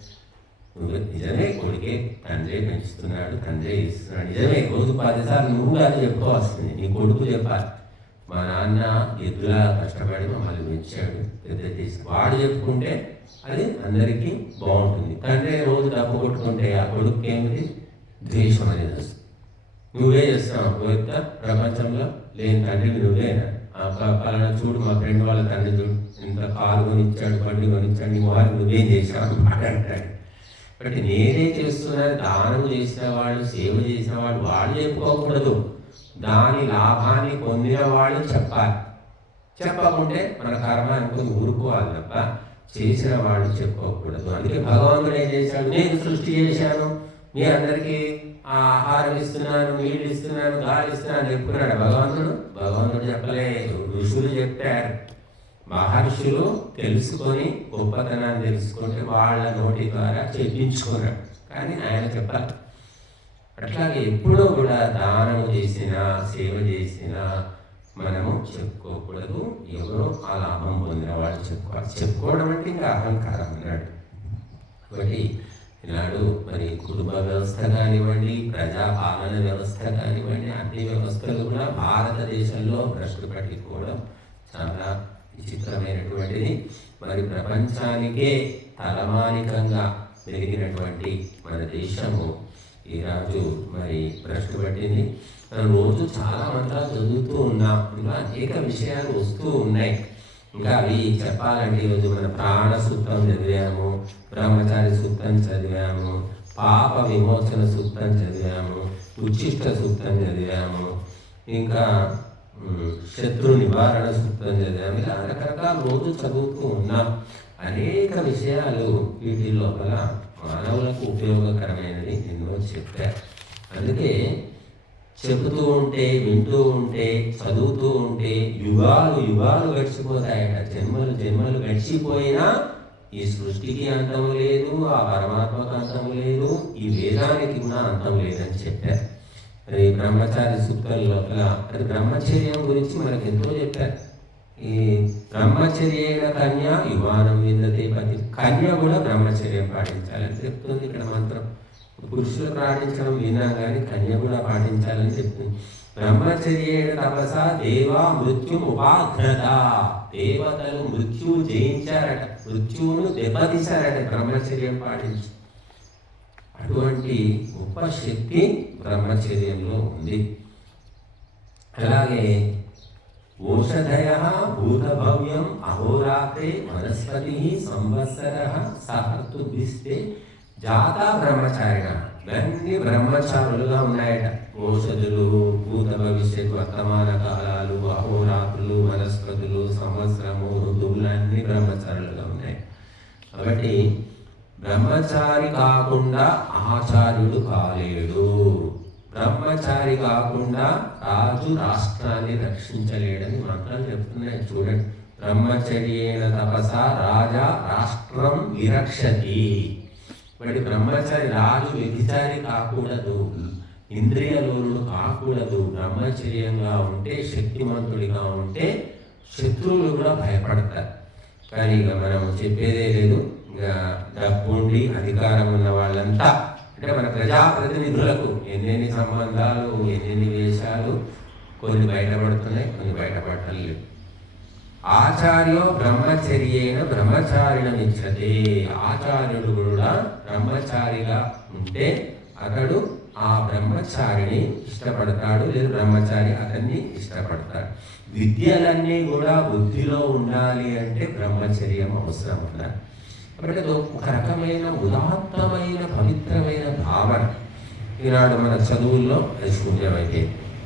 నువ్వు నిజమే, కొడుకే తండ్రి పెంచుతున్నాడు, తండ్రి ఇస్తున్నాడు, నిజమే. రోజు 10 సార్లు నువ్వు అది చెప్పుకోవాల్సింది, నీ కొడుకు చెప్పాలి. మా నాన్న ఎద్దులా కష్టపడి మమ్మల్ని పెంచాడు, పెద్ద చేసి వాడు చెప్పుకుంటే అది అందరికీ బాగుంటుంది. తండ్రి రోజు డబ్బు కొట్టుకుంటే ఆ కొడుకు ఏమిటి? ద్వేషం అనేది వస్తుంది. నువ్వే చేస్తావు పెద్ద ప్రపంచంలో లేని తండ్రివి నువ్వేనా? పలానా చూడు, మా ఫ్రెండ్ వాళ్ళ తండ్రి చూడు, ఇంత కారు కొనిచ్చాడు, బండి కొనిచ్చాడు, నీ వారు నువ్వేం చేసావు అంటాడు. బట్ నేనే చేస్తున్నాను. దానం చేసిన వాళ్ళు, సేవ చేసిన వాళ్ళు వాళ్ళు చెప్పుకోకూడదు. దాని లాభాన్ని పొందిన వాళ్ళు చెప్పాలి. చెప్పకుంటే మన కర్మ అనుకుని ఊరుకోవాలి తప్ప చేసిన వాళ్ళు చెప్పుకోకూడదు. అందుకే భగవంతుడు ఏం చేశాడు? నేను సృష్టి చేశాను, మీ అందరికీ ఆహారం ఇస్తున్నాను, నీళ్ళు ఇస్తున్నాను, గాలి ఇస్తున్నాను చెప్పుకున్నాడు భగవంతుడు? భగవంతుడు చెప్పలేదు, ఋషులు చెప్పారు. మహర్షులు తెలుసుకొని, గొప్పతనాన్ని తెలుసుకుంటే వాళ్ళ నోటి ద్వారా చెప్పించుకున్నాడు. కానీ ఆయన చెప్పాలి. అట్లాగే ఎప్పుడూ కూడా దానము చేసినా, సేవ చేసినా మనము చెప్పుకోకూడదు. ఎవరో ఆ లాభం పొందిన వాళ్ళు చెప్పుకోవాలి. చెప్పుకోవడం అంటే ఇంకా అహంకారం అన్నాడు. కాబట్టి ఈనాడు మరి కుటుంబ వ్యవస్థ కానివ్వండి, ప్రజాపాలన వ్యవస్థ కానివ్వండి, అన్ని వ్యవస్థలు కూడా భారతదేశంలో భ్రష్టు పట్టిపోవడం చాలా విచిత్రమైనటువంటిది. మరి ప్రపంచానికే తలమానికంగా పెరిగినటువంటి మన దేశము ఈరోజు మరి భ్రష్టు పట్టింది. మనం రోజు చాలా మంత్రాలు చదువుతూ ఉన్నాం, ఇంకా అనేక విషయాలు వస్తూ ఉన్నాయి. ఇంకా అవి చెప్పాలంటే ఈరోజు మన ప్రాణ సూత్రం చదివాము, బ్రహ్మచారి సూత్రం చదివాము, పాప విమోచన సూత్రం చదివాము, ఉచ్చిష్ట సూత్రం చదివాము, ఇంకా శత్రు నివారణ సూత్రం చదివాము. ఇలా రకరకాల రోజు చదువుతూ ఉన్నాం. అనేక విషయాలు వీటి లోపల మానవులకు ఉపయోగకరమైనది ఎన్నో చెప్పారు. అందుకే చెబుతూ ఉంటే, వింటూ ఉంటే, చదువుతూ ఉంటే యుగాలు యుగాలు గడిచిపోతాయట. జన్మలు జన్మలు గడిచిపోయినా ఈ సృష్టికి అంతం లేదు, ఆ పరమాత్మకు అంతం లేదు, ఈ వేదానికి కూడా అంతం లేదని చెప్పారు. మరి బ్రహ్మచారి సూక్తం లోపల అది బ్రహ్మచర్యం గురించి మనకు ఎంతో చెప్పారు. ఈ బ్రహ్మచర్యైన కన్య యువానం విందతే పతి, కన్య కూడా బ్రహ్మచర్యం పాటించాలని చెప్తుంది ఇక్కడ మంత్రం. పురుషులు పాటించడం విన్నా కానీ కన్య కూడా పాటించాలని చెప్తుంది. బ్రహ్మచర్యేణ తపస దేవా మృత్యు ఉపాఘ్రత, దేవతలు మృత్యువు జయించారట, మృత్యువును దెబ్బతీశారట బ్రహ్మచర్యం పాటించి. అటువంటి గొప్ప శక్తి బ్రహ్మచర్యంలో ఉంది. అలాగే ఓషధయ భూతభవ్యం అహోరాత్రే వనస్పతి సంవత్సర సహర్తుభిస్తే జాత బ్రహ్మచారిణ. ఇవన్నీ బ్రహ్మచారులుగా ఉన్నాయట. ఓషధులు, భూత భవిష్యత్ వర్తమాన కాలాలు, అహోరాత్రులు, వనస్పతులు, సంవత్సరము, ఋతువులు అన్ని బ్రహ్మచారులుగా ఉన్నాయి. కాబట్టి బ్రహ్మచారి కాకుండా ఆచార్యుడు కాలేడు. బ్రహ్మచారి కాకుండా రాజు రాష్ట్రాన్ని రక్షించలేడని మంత్రాలు చెప్తున్నాయి. చూడండి, బ్రహ్మచర్యేణ తపస రాజా రాష్ట్రం విరక్షతి. మరి బ్రహ్మచారి రాజు వ్యభిచారి కాకూడదు, ఇంద్రియలోనుడు కాకూడదు. బ్రహ్మచర్యంగా ఉంటే, శక్తిమంతుడిగా ఉంటే శత్రువులు కూడా భయపడతారు. కానీ ఇక మనం చెప్పేదే లేదు. ఇక డబ్బుండి అధికారం ఉన్న వాళ్ళంతా, అంటే మన ప్రజాప్రతినిధులకు ఎన్నెన్ని సంబంధాలు, ఎన్నెన్ని వేషాలు, కొన్ని బయటపడుతున్నాయి, కొన్ని బయటపడటం లేవు. ఆచార్యో బ్రహ్మచర్యేణ బ్రహ్మచారిణ నిచ్చతే. ఆచార్యుడు కూడా బ్రహ్మచారిగా ఉంటే అతడు ఆ బ్రహ్మచారిని ఇష్టపడతాడు, లేదా బ్రహ్మచారి అతన్ని ఇష్టపడతాడు. విద్యలన్నీ కూడా బుద్ధిలో ఉండాలి అంటే బ్రహ్మచర్యం అవసరం ఉండాలి. కాబట్టి ఒక రకమైన ఉదాత్తమైన పవిత్రమైన భావన ఈనాడు మన చదువుల్లో అది శూన్యమైతే.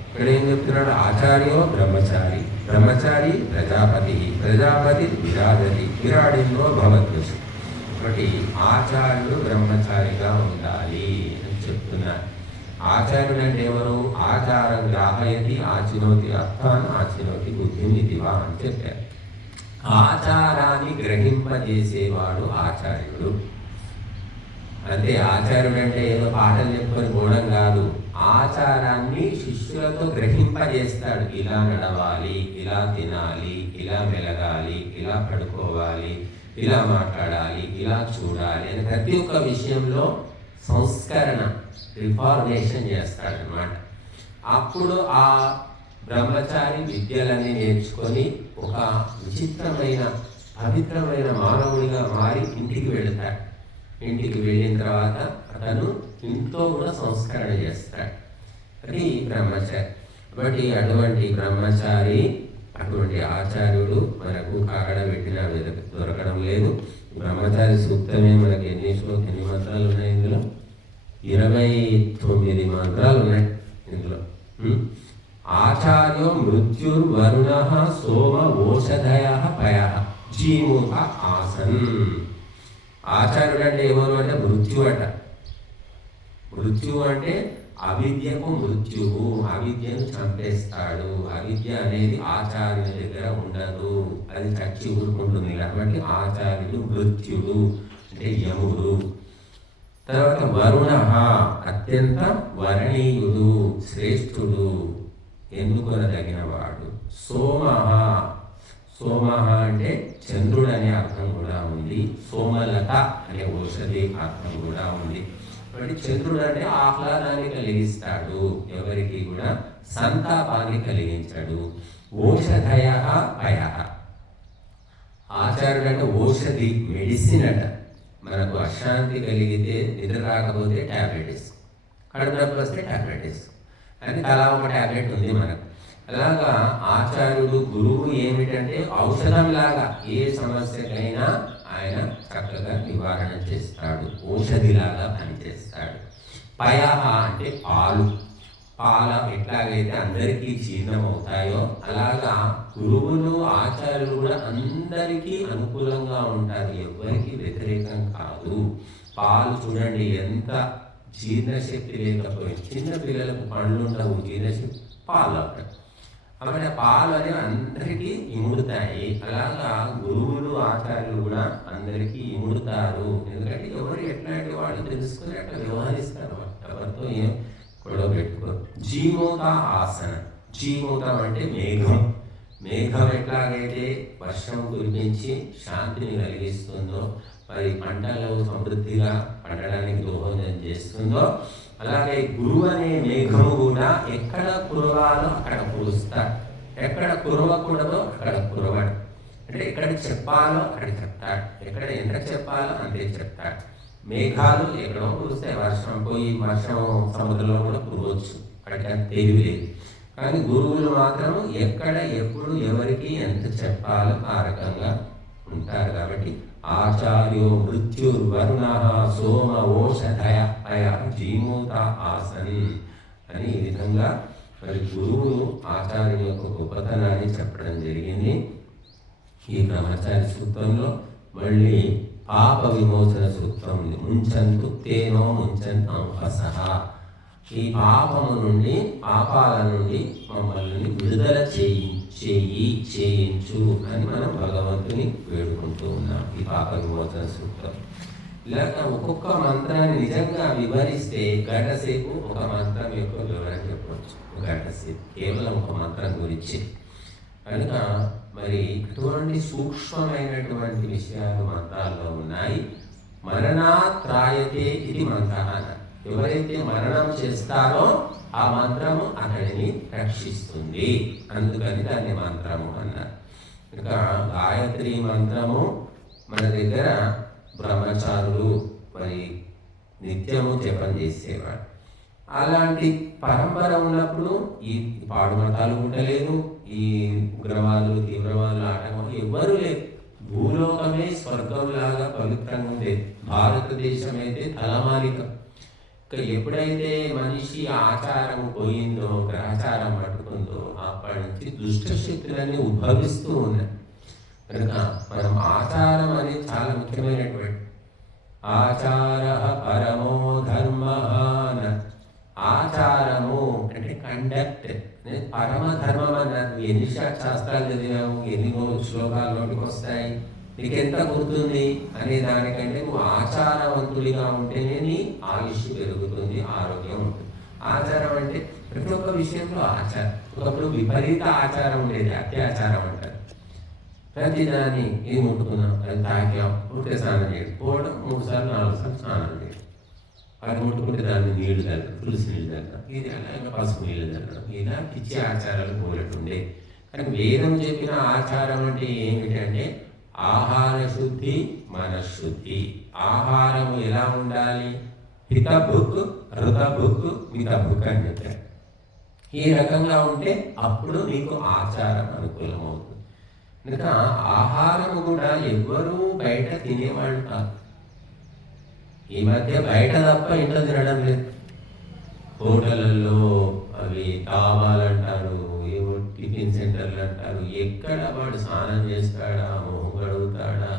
ఇక్కడ ఏం చెప్తున్నాడు? ఆచార్యో బ్రహ్మచారి, బ్రహ్మచారి ప్రజాపతి, ప్రజాపతి విరాజతి, విరాడిలో భవద్వసు. కాబట్టి ఆచార్యుడు బ్రహ్మచారిగా ఉండాలి అని చెప్తున్నారు. ఆచార్యుడు అంటే ఎవరు? ఆచారం గ్రాహయతి ఆచినోతి అర్థాన్ని ఆచినోతి బుద్ధిని దివా అని చెప్పారు. ఆచారాన్ని గ్రహింపజేసేవాడు ఆచార్యుడు. అంటే ఆచార్యుడు అంటే ఏదో పాటలు చెప్పుకొని పోవడం కాదు, ఆచారాన్ని శిష్యులతో గ్రహింపజేస్తాడు. ఇలా నడవాలి, ఇలా తినాలి, ఇలా మెలగాలి, ఇలా పడుకోవాలి, ఇలా మాట్లాడాలి, ఇలా చూడాలి అని ప్రతి ఒక్క విషయంలో సంస్కరణ, రిఫార్మేషన్ చేస్తాడనమాట. అప్పుడు ఆ బ్రహ్మచారి విద్యలన్నీ నేర్చుకొని ఒక విచిత్రమైన పవిత్రమైన మానవుడిగా మారి ఇంటికి వెళతాడు. ఇంటికి వెళ్ళిన తర్వాత అతను ఇంట్లో కూడా సంస్కరణ చేస్తాడు. అది బ్రహ్మచారి. కాబట్టి అటువంటి బ్రహ్మచారి, అటువంటి ఆచార్యుడు మనకు కాకడ పెట్టిన దొరకడం లేదు. బ్రహ్మచారి సూక్తమే మనకి ఎన్ని మంత్రాలు ఉన్నాయి ఇందులో? 29 మంత్రాలు ఉన్నాయి ఇందులో. ఆచార్యో మృత్యుర్వరుణ సోమ ఓషధయ పయ జీమూత ఆసన్. ఆచార్యుడు అంటే ఎవరు అంటే మృత్యు అట. మృత్యు అంటే అవిద్యకు మృత్యువు, అవిద్యను చంపేస్తాడు. అవిద్య అనేది ఆచార్యుని దగ్గర ఉండదు, అది చచ్చి ఊరుకుంటుంది. కాబట్టి ఆచార్యుడు మృత్యుడు అంటే యముడు. తర్వాత వరుణ అత్యంత వరణీయుడు, శ్రేష్ఠుడు, ఎన్నుకొనదగినవాడు. సోమ, సోమ అంటే చంద్రుడు అనే అర్థం కూడా ఉంది. సోమలత అనే ఔషధి అర్థం కూడా ఉంది. కాబట్టి చంద్రుడు అంటే ఆహ్లాదాన్ని కలిగిస్తాడు, ఎవరికి కూడా సంతాపాన్ని కలిగించాడు. ఓషధయ పయ. ఆచార్యుడు అంటే ఔషధి, మెడిసిన్ అట. మనకు అశాంతి కలిగితే, నిద్ర రాకపోతే ట్యాబ్లెట్ వేసుకో, కడుపు నొప్పి వస్తే ట్యాబ్లెట్ వేసుకో, అని అలా ఒక ట్యాబ్లెట్ ఉంది మనకు. అలాగా ఆచార్యుడు, గురువు ఏమిటంటే ఔషధం లాగా ఏ సమస్యకైనా ఆయన చక్కగా నివారణ చేస్తాడు, ఔషధిలాగా పనిచేస్తాడు. పయ అంటే పాలు. పాల ఎట్లాగైతే అందరికీ జీర్ణం అవుతాయో అలాగా గురువులు, ఆచార్యులు కూడా అందరికీ అనుకూలంగా ఉంటారు, ఎవరికి వ్యతిరేకం కాదు. పాలు చూడండి ఎంత జీర్ణశక్తి లేకపోయింది. చిన్న పిల్లలకు పండ్లు ఉండవు, జీర్ణశక్తి, పాలు అవ్వడం. కాబట్టి పాలు అనేవి అందరికీ ఇముడుతాయి. అలాగా గురువులు ఆచార్యులు కూడా అందరికీ ఇముడుతారు. ఎందుకంటే ఎవరు ఎట్లాంటి వాళ్ళు తెలుసుకుని అట్లా వ్యవహరిస్తారు. ఎవరితో ఏం గొడవ పెట్టుకోరు. జీమూత ఆసన. జీమూతం అంటే మేఘం. మేఘం ఎట్లాగైతే వర్షం కురిపించి శాంతిని కలిగిస్తుందో, మరి పంటలు సమృద్ధిగా పండడానికి దోహదం చేస్తుందో, అలాగే గురువు అనే మేఘము కూడా ఎక్కడ కురవాలో అక్కడ కురుస్తాడు, ఎక్కడ కురవకూడదో అక్కడ కురవడు. అంటే ఎక్కడ చెప్పాలో అక్కడ చెప్తాడు, ఎక్కడ ఎంత చెప్పాలో అంతే చెప్తాడు. మేఘాలు ఎక్కడో కురుస్తాయి, వర్షం సముద్రంలో కూడా కురవచ్చు, అక్కడికి తెలివి లేదు. కానీ గురువులు మాత్రం ఎక్కడ ఎప్పుడు ఎవరికి ఎంత చెప్పాలో ఆ రకంగా ఉంటారు. కాబట్టి ఆచార్యో మృత్యుర్వరుణ సోమ ఓషధయ జీమూత ఆసన్ అని ఈ విధంగా మరి గురువులు ఆచార్యుల యొక్క గొప్పతనాన్ని చెప్పడం జరిగింది. ఈ బ్రహ్మచారి సూత్రంలో మళ్ళీ పాప విమోచన సూత్రం ఉంది. ముంచంతు తేనో ముంచంత అంఫసహ. ఈ పాపము నుండి, పాపాల నుండి మమ్మల్ని విడుదల చేయించు అని మనం భగవంతుని వేడుకుంటూ ఉన్నాం. ఈ పాప విమోచన సూత్రం ఇలాగ ఒక్కొక్క మంత్రాన్ని నిజంగా వివరిస్తే గంట సేపు ఒక మంత్రం యొక్క వివరణ చెప్పవచ్చు. ఒక గంట సేపు కేవలం ఒక మంత్రం గురించి. కనుక మరి ఇటువంటి సూక్ష్మమైనటువంటి విషయాలు మంత్రాల్లో ఉన్నాయి. మరణాత్రాయతే ఇది మంత్ర. ఎవరైతే మరణం చేస్తారో ఆ మంత్రము అతడిని రక్షిస్తుంది, అందుకని దాన్ని మంత్రము అన్నారు. ఇంకా గాయత్రి మంత్రము మన దగ్గర బ్రహ్మచారులు మరి నిత్యము జపం చేసేవాడు. అలాంటి పరంపర ఉన్నప్పుడు ఈ పాడు మతాలు ఉండలేదు, ఈ ఉగ్రవాదులు తీవ్రవాదులు ఆటంకం ఎవ్వరూ లేదు. భూలోకమే స్వర్గంలాగా పవిత్రంగా ఉండేది. భారతదేశం అయితే తలమాలిక. ఎప్పుడైతే మనిషి ఆచారం పోయిందో, గ్రహచారం పట్టుకుందో, అప్పటి నుంచి దుష్ట శక్తులన్నీ ఉద్భవిస్తూ ఉన్నాయి. కనుక మనం ఆచారం అనేది చాలా ముఖ్యమైనటువంటి. ఆచార పరమో ధర్మ. ఆచారము అంటే కండక్ట్ పరమ ధర్మం అన్నారు. ఎన్ని శాస్త్రాలు చదివాము, ఎన్ని శ్లోకాలు నోటికి వస్తాయి, నీకెంత గుర్తుంది అనే దానికంటే నువ్వు ఆచారవంతుడిగా ఉంటేనే నీ ఆయుష్ పెరుగుతుంది, ఆరోగ్యం ఉంటుంది. ఆచారం అంటే ప్రతి ఒక్క విషయంలో ఆచారం. ఒకప్పుడు విపరీత ఆచారం ఉండేది, అత్యాచారం అంటారు. ప్రతిదాన్ని ఇది ముట్టుకున్నాం, అది తాకాం, ఉంటే స్నానం చేయడం, పోవడం 3 సార్లు 4 సార్లు స్నానం చేయడం, అది ముట్టుకుంటే దాన్ని నీళ్లు తగ్గడం, తులసి నీళ్ళు తగ్గడం, ఇది అలాగే పసుపు నీళ్ళు తగ్గడం, ఇలా పిచ్చి ఆచారాలు పోయినట్టుండే. కానీ వేదం చెప్పిన ఆచారం అంటే ఏమిటంటే ఆహార శుద్ధి, మనశుద్ధి. ఆహారము ఎలా ఉండాలి? హితభుక్, ఋతభుక్, మితభుక్ అని చెప్పారు. ఈ రకంగా ఉంటే అప్పుడు నీకు ఆచారం అనుకూలమవుతుంది. ఇంకా ఆహారము కూడా ఎవ్వరూ బయట తినేవాళ్ళు కాదు. ఈ మధ్య బయట తప్ప ఇంట్లో తినడం లేదు. హోటళ్ళల్లో అవి తావాలంటారు, ఏవో టిఫిన్ సెంటర్లు అంటారు. ఎక్కడ వాడు స్నానం చేస్తాడా, మొహం కడుగుతాడా,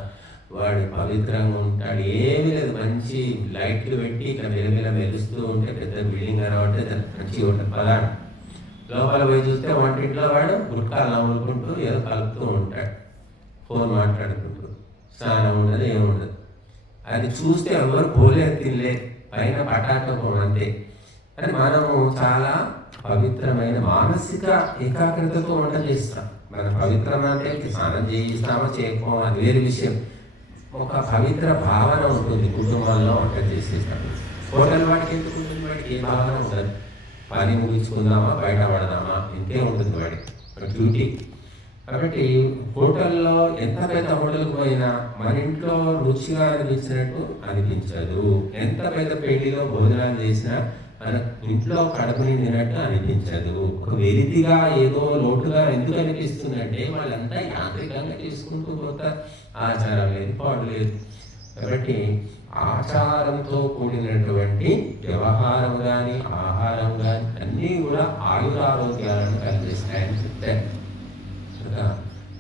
వాడు పవిత్రంగా ఉంటాడు, ఏమీ లేదు. మంచి లైట్లు పెట్టి ఇక్కడ వెలుగుల మెరుస్తూ ఉంటే పెద్ద బిల్డింగ్ అనబట్టే మంచి ఉంటుంది పదాడు. లోపల పోయి చూస్తే వంటింట్లో వాడు గుట్కాలు నవ్వుకుంటూ ఏదో కలుపుతూ ఉంటాడు, ఫోన్ మాట్లాడుకుంటూ. స్నానం ఉండదు, ఏముండదు. అది చూస్తే ఎవరు పోలేదు, తినలేదు, పైన పటాటం అంతే. అని మనము చాలా పవిత్రమైన మానసిక ఏకాగ్రతతో వంట చేస్తాం. మన పవిత్రమంటే స్నానం చేయిస్తామో చేయకపోమో అది వేరే విషయం. ఒక పవిత్ర భావన ఉంటుంది కుటుంబంలో వంట చేసేస్తాం. హోటల్ వాడికి ఎందుకు ఉంటుంది? వాడికి ఏ భావన ఉండదు. పని ముగించుకుందామా, బయట పడదామా, ఇంతే ఉంటుంది వాడికి డ్యూటీ. కాబట్టి హోటల్లో ఎంత పెద్ద హోటల్కి పోయినా మన ఇంట్లో రుచిగా అనిపించినట్టు అనిపించదు. ఎంత పెద్ద పెళ్లిలో భోజనాలు చేసినా మన ఇంట్లో కడుపు నిండినట్టు అనిపించదు. ఒక వెలితిగా ఏదో లోటుగా ఎందుకు అనిపిస్తుందంటే వాళ్ళంతా యాంత్రికంగా చేసుకుంటూ పోతారు. ఆచారం లేదు, పాడు లేదు. కాబట్టి ఆచారంతో కూడినటువంటి వ్యవహారం కానీ ఆహారం కానీ అన్నీ కూడా ఆయురారోగ్యాలను కలిగిస్తాయని చెప్తారు.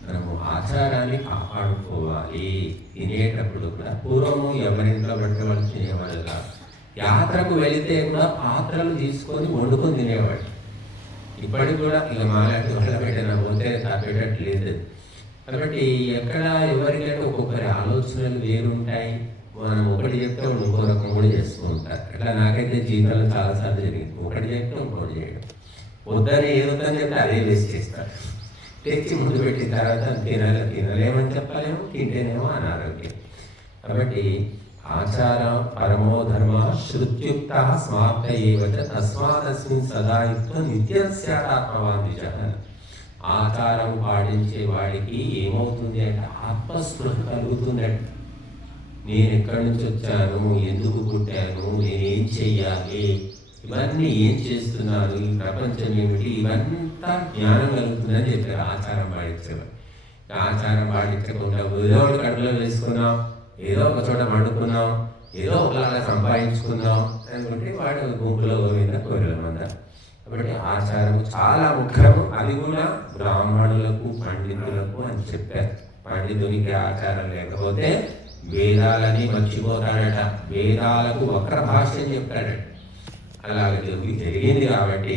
మనము ఆచారాన్ని కాపాడుకోవాలి. తినేటప్పుడు కూడా పూర్వము ఎవరింట్లో బట్టి వాళ్ళు తినేవాళ్ళు కాదు. యాత్రకు వెళితే కూడా పాత్రలు తీసుకొని వండుకొని తినేవాడు. ఇప్పటికి కూడా ఇక మాలాంటి వాళ్ళ పెట్టిన పోతే తప్పేటట్లేదు. కాబట్టి ఎక్కడ ఎవరికంటే ఒక్కొక్కరి ఆలోచనలు వేరుంటాయి. మనం ఒకటి చెప్తే వాళ్ళు ఇంకో రకం కూడా చేస్తూ ఉంటారు. అట్లా నాకైతే జీవితంలో చాలాసార్లు జరిగింది. ఒకటి చెప్తే ఇంకోటి చేయడం, వద్దని ఏదొద్దని చెప్తే అదే వేస్ట్ చేస్తారు. తెచ్చి ముందు పెట్టిన తర్వాత తినలేమని చెప్పలేము, తింటేనేమో అనారోగ్యం. కాబట్టి ఆచారం పరమో ధర్మ శృత్యుక్త స్మార్త ఏవచ తస్మాదస్మిన్ సదాయుక్త నిత్యం స్యాత్మవాన్ నిజః. ఆచారం పాటించే వాడికి ఏమవుతుంది అంటే ఆత్మస్పృహ కలుగుతుందంట. నేను ఎక్కడి నుంచి వచ్చాను, ఎందుకు పుట్టాను, నేనేం చెయ్యాలి, ఇవన్నీ ఏం చేస్తున్నాను, ఈ ప్రపంచం ఏమిటి, ఇవంతా జ్ఞానం కలుగుతుందని చెప్పారు ఆచారం పాటించేవాడు. ఆచారం పాటించకుండా ఏదో ఒకటి కడుపులో వేసుకున్నాం, ఏదో ఒక చోట వండుకున్నాం, ఏదో ఒకలాగా సంపాదించుకున్నాం అనుకుంటే వాడు గుంపులో మీద కోరిల మంద. కాబట్టి ఆచారం చాలా ముఖ్యము. అది కూడా బ్రాహ్మణులకు పండితులకు అని చెప్పారు. పండితునికి ఆచారం లేకపోతే వేదాలని మర్చిపోతాడట, వేదాలకు వక్ర భాష అని చెప్తాడట. అలాగే జరిగింది. కాబట్టి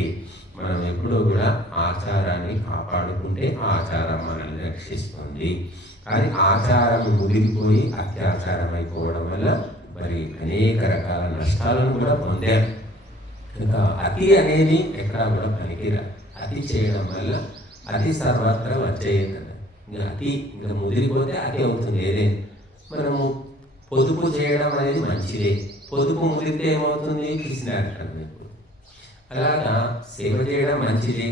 మనం ఎప్పుడూ కూడా ఆచారాన్ని కాపాడుకుంటే ఆచారం మనల్ని రక్షిస్తుంది. కానీ ఆచారం ముదిరిపోయి అత్యాచారం అయిపోవడం వల్ల మరి అనేక రకాల నష్టాలను కూడా పొందారు. ఇంకా అతి అనేది ఎక్కడా కూడా పనికిరా. అతి చేయడం వల్ల అతి సర్వత్రా వచ్చేది. ఇంకా అతి ఇంకా ముదిరిపోతే అతి అవుతుంది. ఏదైనా మనము పొదుపు చేయడం అనేది మంచిదే. పొదుపు ముదిరితే ఏమవుతుంది, పిసినారు. అలాగా సేవ చేయడం మంచిదే.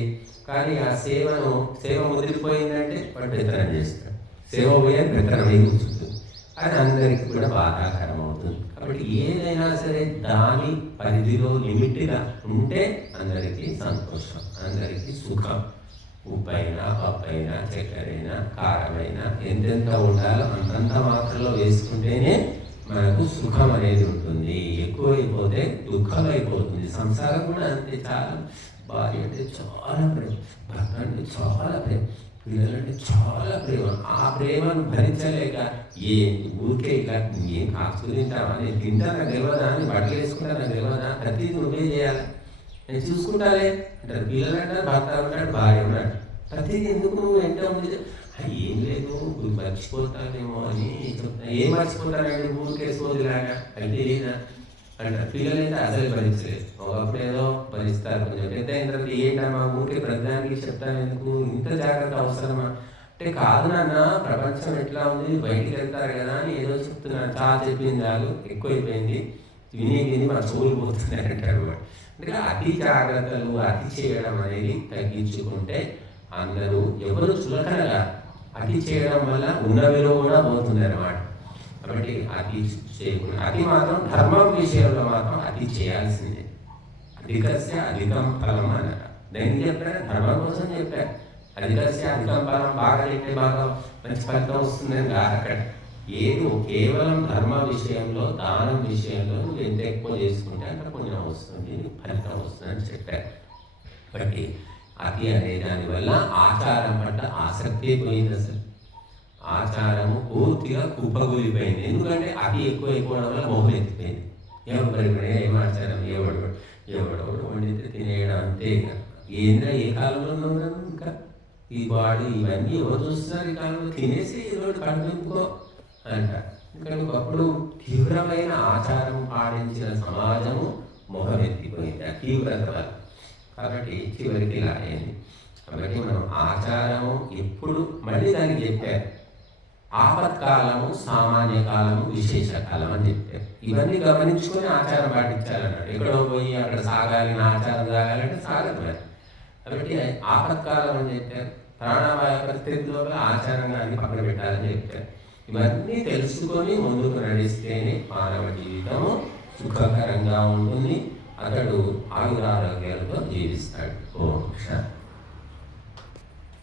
కానీ ఆ సేవ ముదిరిపోయిందంటే వాడు పెత్తనం చేస్తాడు. సేవ పోయే పెత్తనం కూర్చుంటుంది. అది అందరికీ కూడా బాధాకరం అవుతుంది. కాబట్టి ఏదైనా సరే దాని పరిధిలో లిమిట్గా ఉంటే అందరికీ సంతోషం, అందరికీ సుఖం. ఉప్పైనా, పప్పైనా, చక్కెరైనా, కారమైనా ఎంతెంత ఉండాలో అంతంత మాత్రలో వేసుకుంటేనే మనకు సుఖం అనేది ఉంటుంది. ఎక్కువైపోతే దుఃఖం అయిపోతుంది. సంసారం కూడా అంతే. చాలా భార్య అంటే చాలా ప్రేమ, భర్త అంటే చాలా ప్రేమ, పిల్లలంటే చాలా ప్రేమ. ఆ ప్రేమను భరించలేక ఊరికే ఇలా ఏం కాసుకుని తింటావా, నేను తింటా, నాకు తెలియదా, నేను బట్టలు వేసుకుంటా, నాకు తెలియదా, ప్రతిదీ నువ్వే చేయాలి, నేను చూసుకుంటాలే అంటారు. పిల్లలు అంటారు, భర్త ఉన్నాడు, భార్య ఉన్నాడు, ప్రతిదీ ఎందుకు నువ్వు వెంట ఉంది. ఏం లేదు, మర్చిపోతానేమో అని చెప్తా. ఏం మర్చిపోతానండి, ఊరికేసుకోదిలాగా అంటే లేదా అంటారు. పిల్లలైతే అసలు భరించలేదు. ఒకప్పుడు ఏదో భరిస్తారు, కొంచెం పెద్ద అయిన తర్వాత ఏంటమ్మా ఊరికే ప్రధానికి చెప్తాను ఎందుకు, ఇంత జాగ్రత్త అవసరమా అంటే, కాదు నాన్న ప్రపంచం ఎట్లా ఉంది, బయటికి వెళ్తారు కదా అని ఏదో చెప్తున్నాను. చాలా చెప్పింది చాలు, ఎక్కువైపోయింది, విని మా చెవులు పోతున్నారంటారు. అంటే అతి జాగ్రత్తలు, అతి చేయడం అనేది తగ్గించుకుంటే అందరూ ఎవరు చులకనగా. అతి చేయడం వల్ల ఉన్న విలువ కూడా పోతుంది అన్నమాట. కాబట్టి అతి చేయకుండా, అతి మాత్రం ధర్మం విషయంలో మాత్రం అతి చేయాల్సిందే. అధికస్య అధికం ఫలం అన్నారు. దేనికి చెప్పారు? ధర్మం కోసం చెప్పారు. అధికస్య అధికం ఫలం, బాగా తింటే బాగా మంచి ఫలితం వస్తుందని కాదు అక్కడ. ఏదో కేవలం ధర్మ విషయంలో, దానం విషయంలో నువ్వు ఎంత ఎక్కువ చేసుకుంటే అంత పుణ్యం వస్తుంది, ఫలితం వస్తుంది అని చెప్పారు. కాబట్టి అతి అనే దానివల్ల ఆచారం పట్ల ఆసక్తి పోయింది. అసలు ఆచారము పూర్తిగా కుప్పగూలిపోయింది. ఎందుకంటే అతి ఎక్కువ అయిపోవడం వల్ల మొహం ఎత్తిపోయింది. ఎవరు ఏం ఆచారం, ఎవడెవడు వండితే తినేయడం అంతే. ఏంద్రా ఏ కాలంలో ఉన్నాం ఇంకా, ఈ వాడు ఇవన్నీ ఎవరు చూస్తున్నారు ఈ కాలంలో, తినేసి ఏదో కడుపుకో అంటారు. ఎందుకంటే ఒకప్పుడు తీవ్రమైన ఆచారం పాటించిన సమాజము మొహం ఎత్తిపోయింది ఆ తీవ్రత వల్ల. కాబట్టి చివరికి ఇలా అయింది. కాబట్టి మనం ఆచారము ఎప్పుడు మళ్ళీ దానికి చెప్పారు, ఆపత్కాలము, సామాన్య కాలము, విశేష కాలం అని చెప్పారు. ఇవన్నీ గమనించుకొని ఆచారం పాటించాలన్నాడు. ఎక్కడో పోయి అక్కడ సాగాలి, నా ఆచారం సాగాలంటే సాగదు మరి. కాబట్టి ఆపత్కాలం అని చెప్పారు. ప్రాణాపాయ పరిస్థితుల్లో ఆచారంగా అన్ని పక్కన పెట్టాలని చెప్పారు. ఇవన్నీ తెలుసుకొని ముందుకు నడిస్తేనే మానవ జీవితము సుఖకరంగా ఉంటుంది. అతడు ఆయురారోగ్యాలతో జీవిస్తాడు. ఓం శాంతి.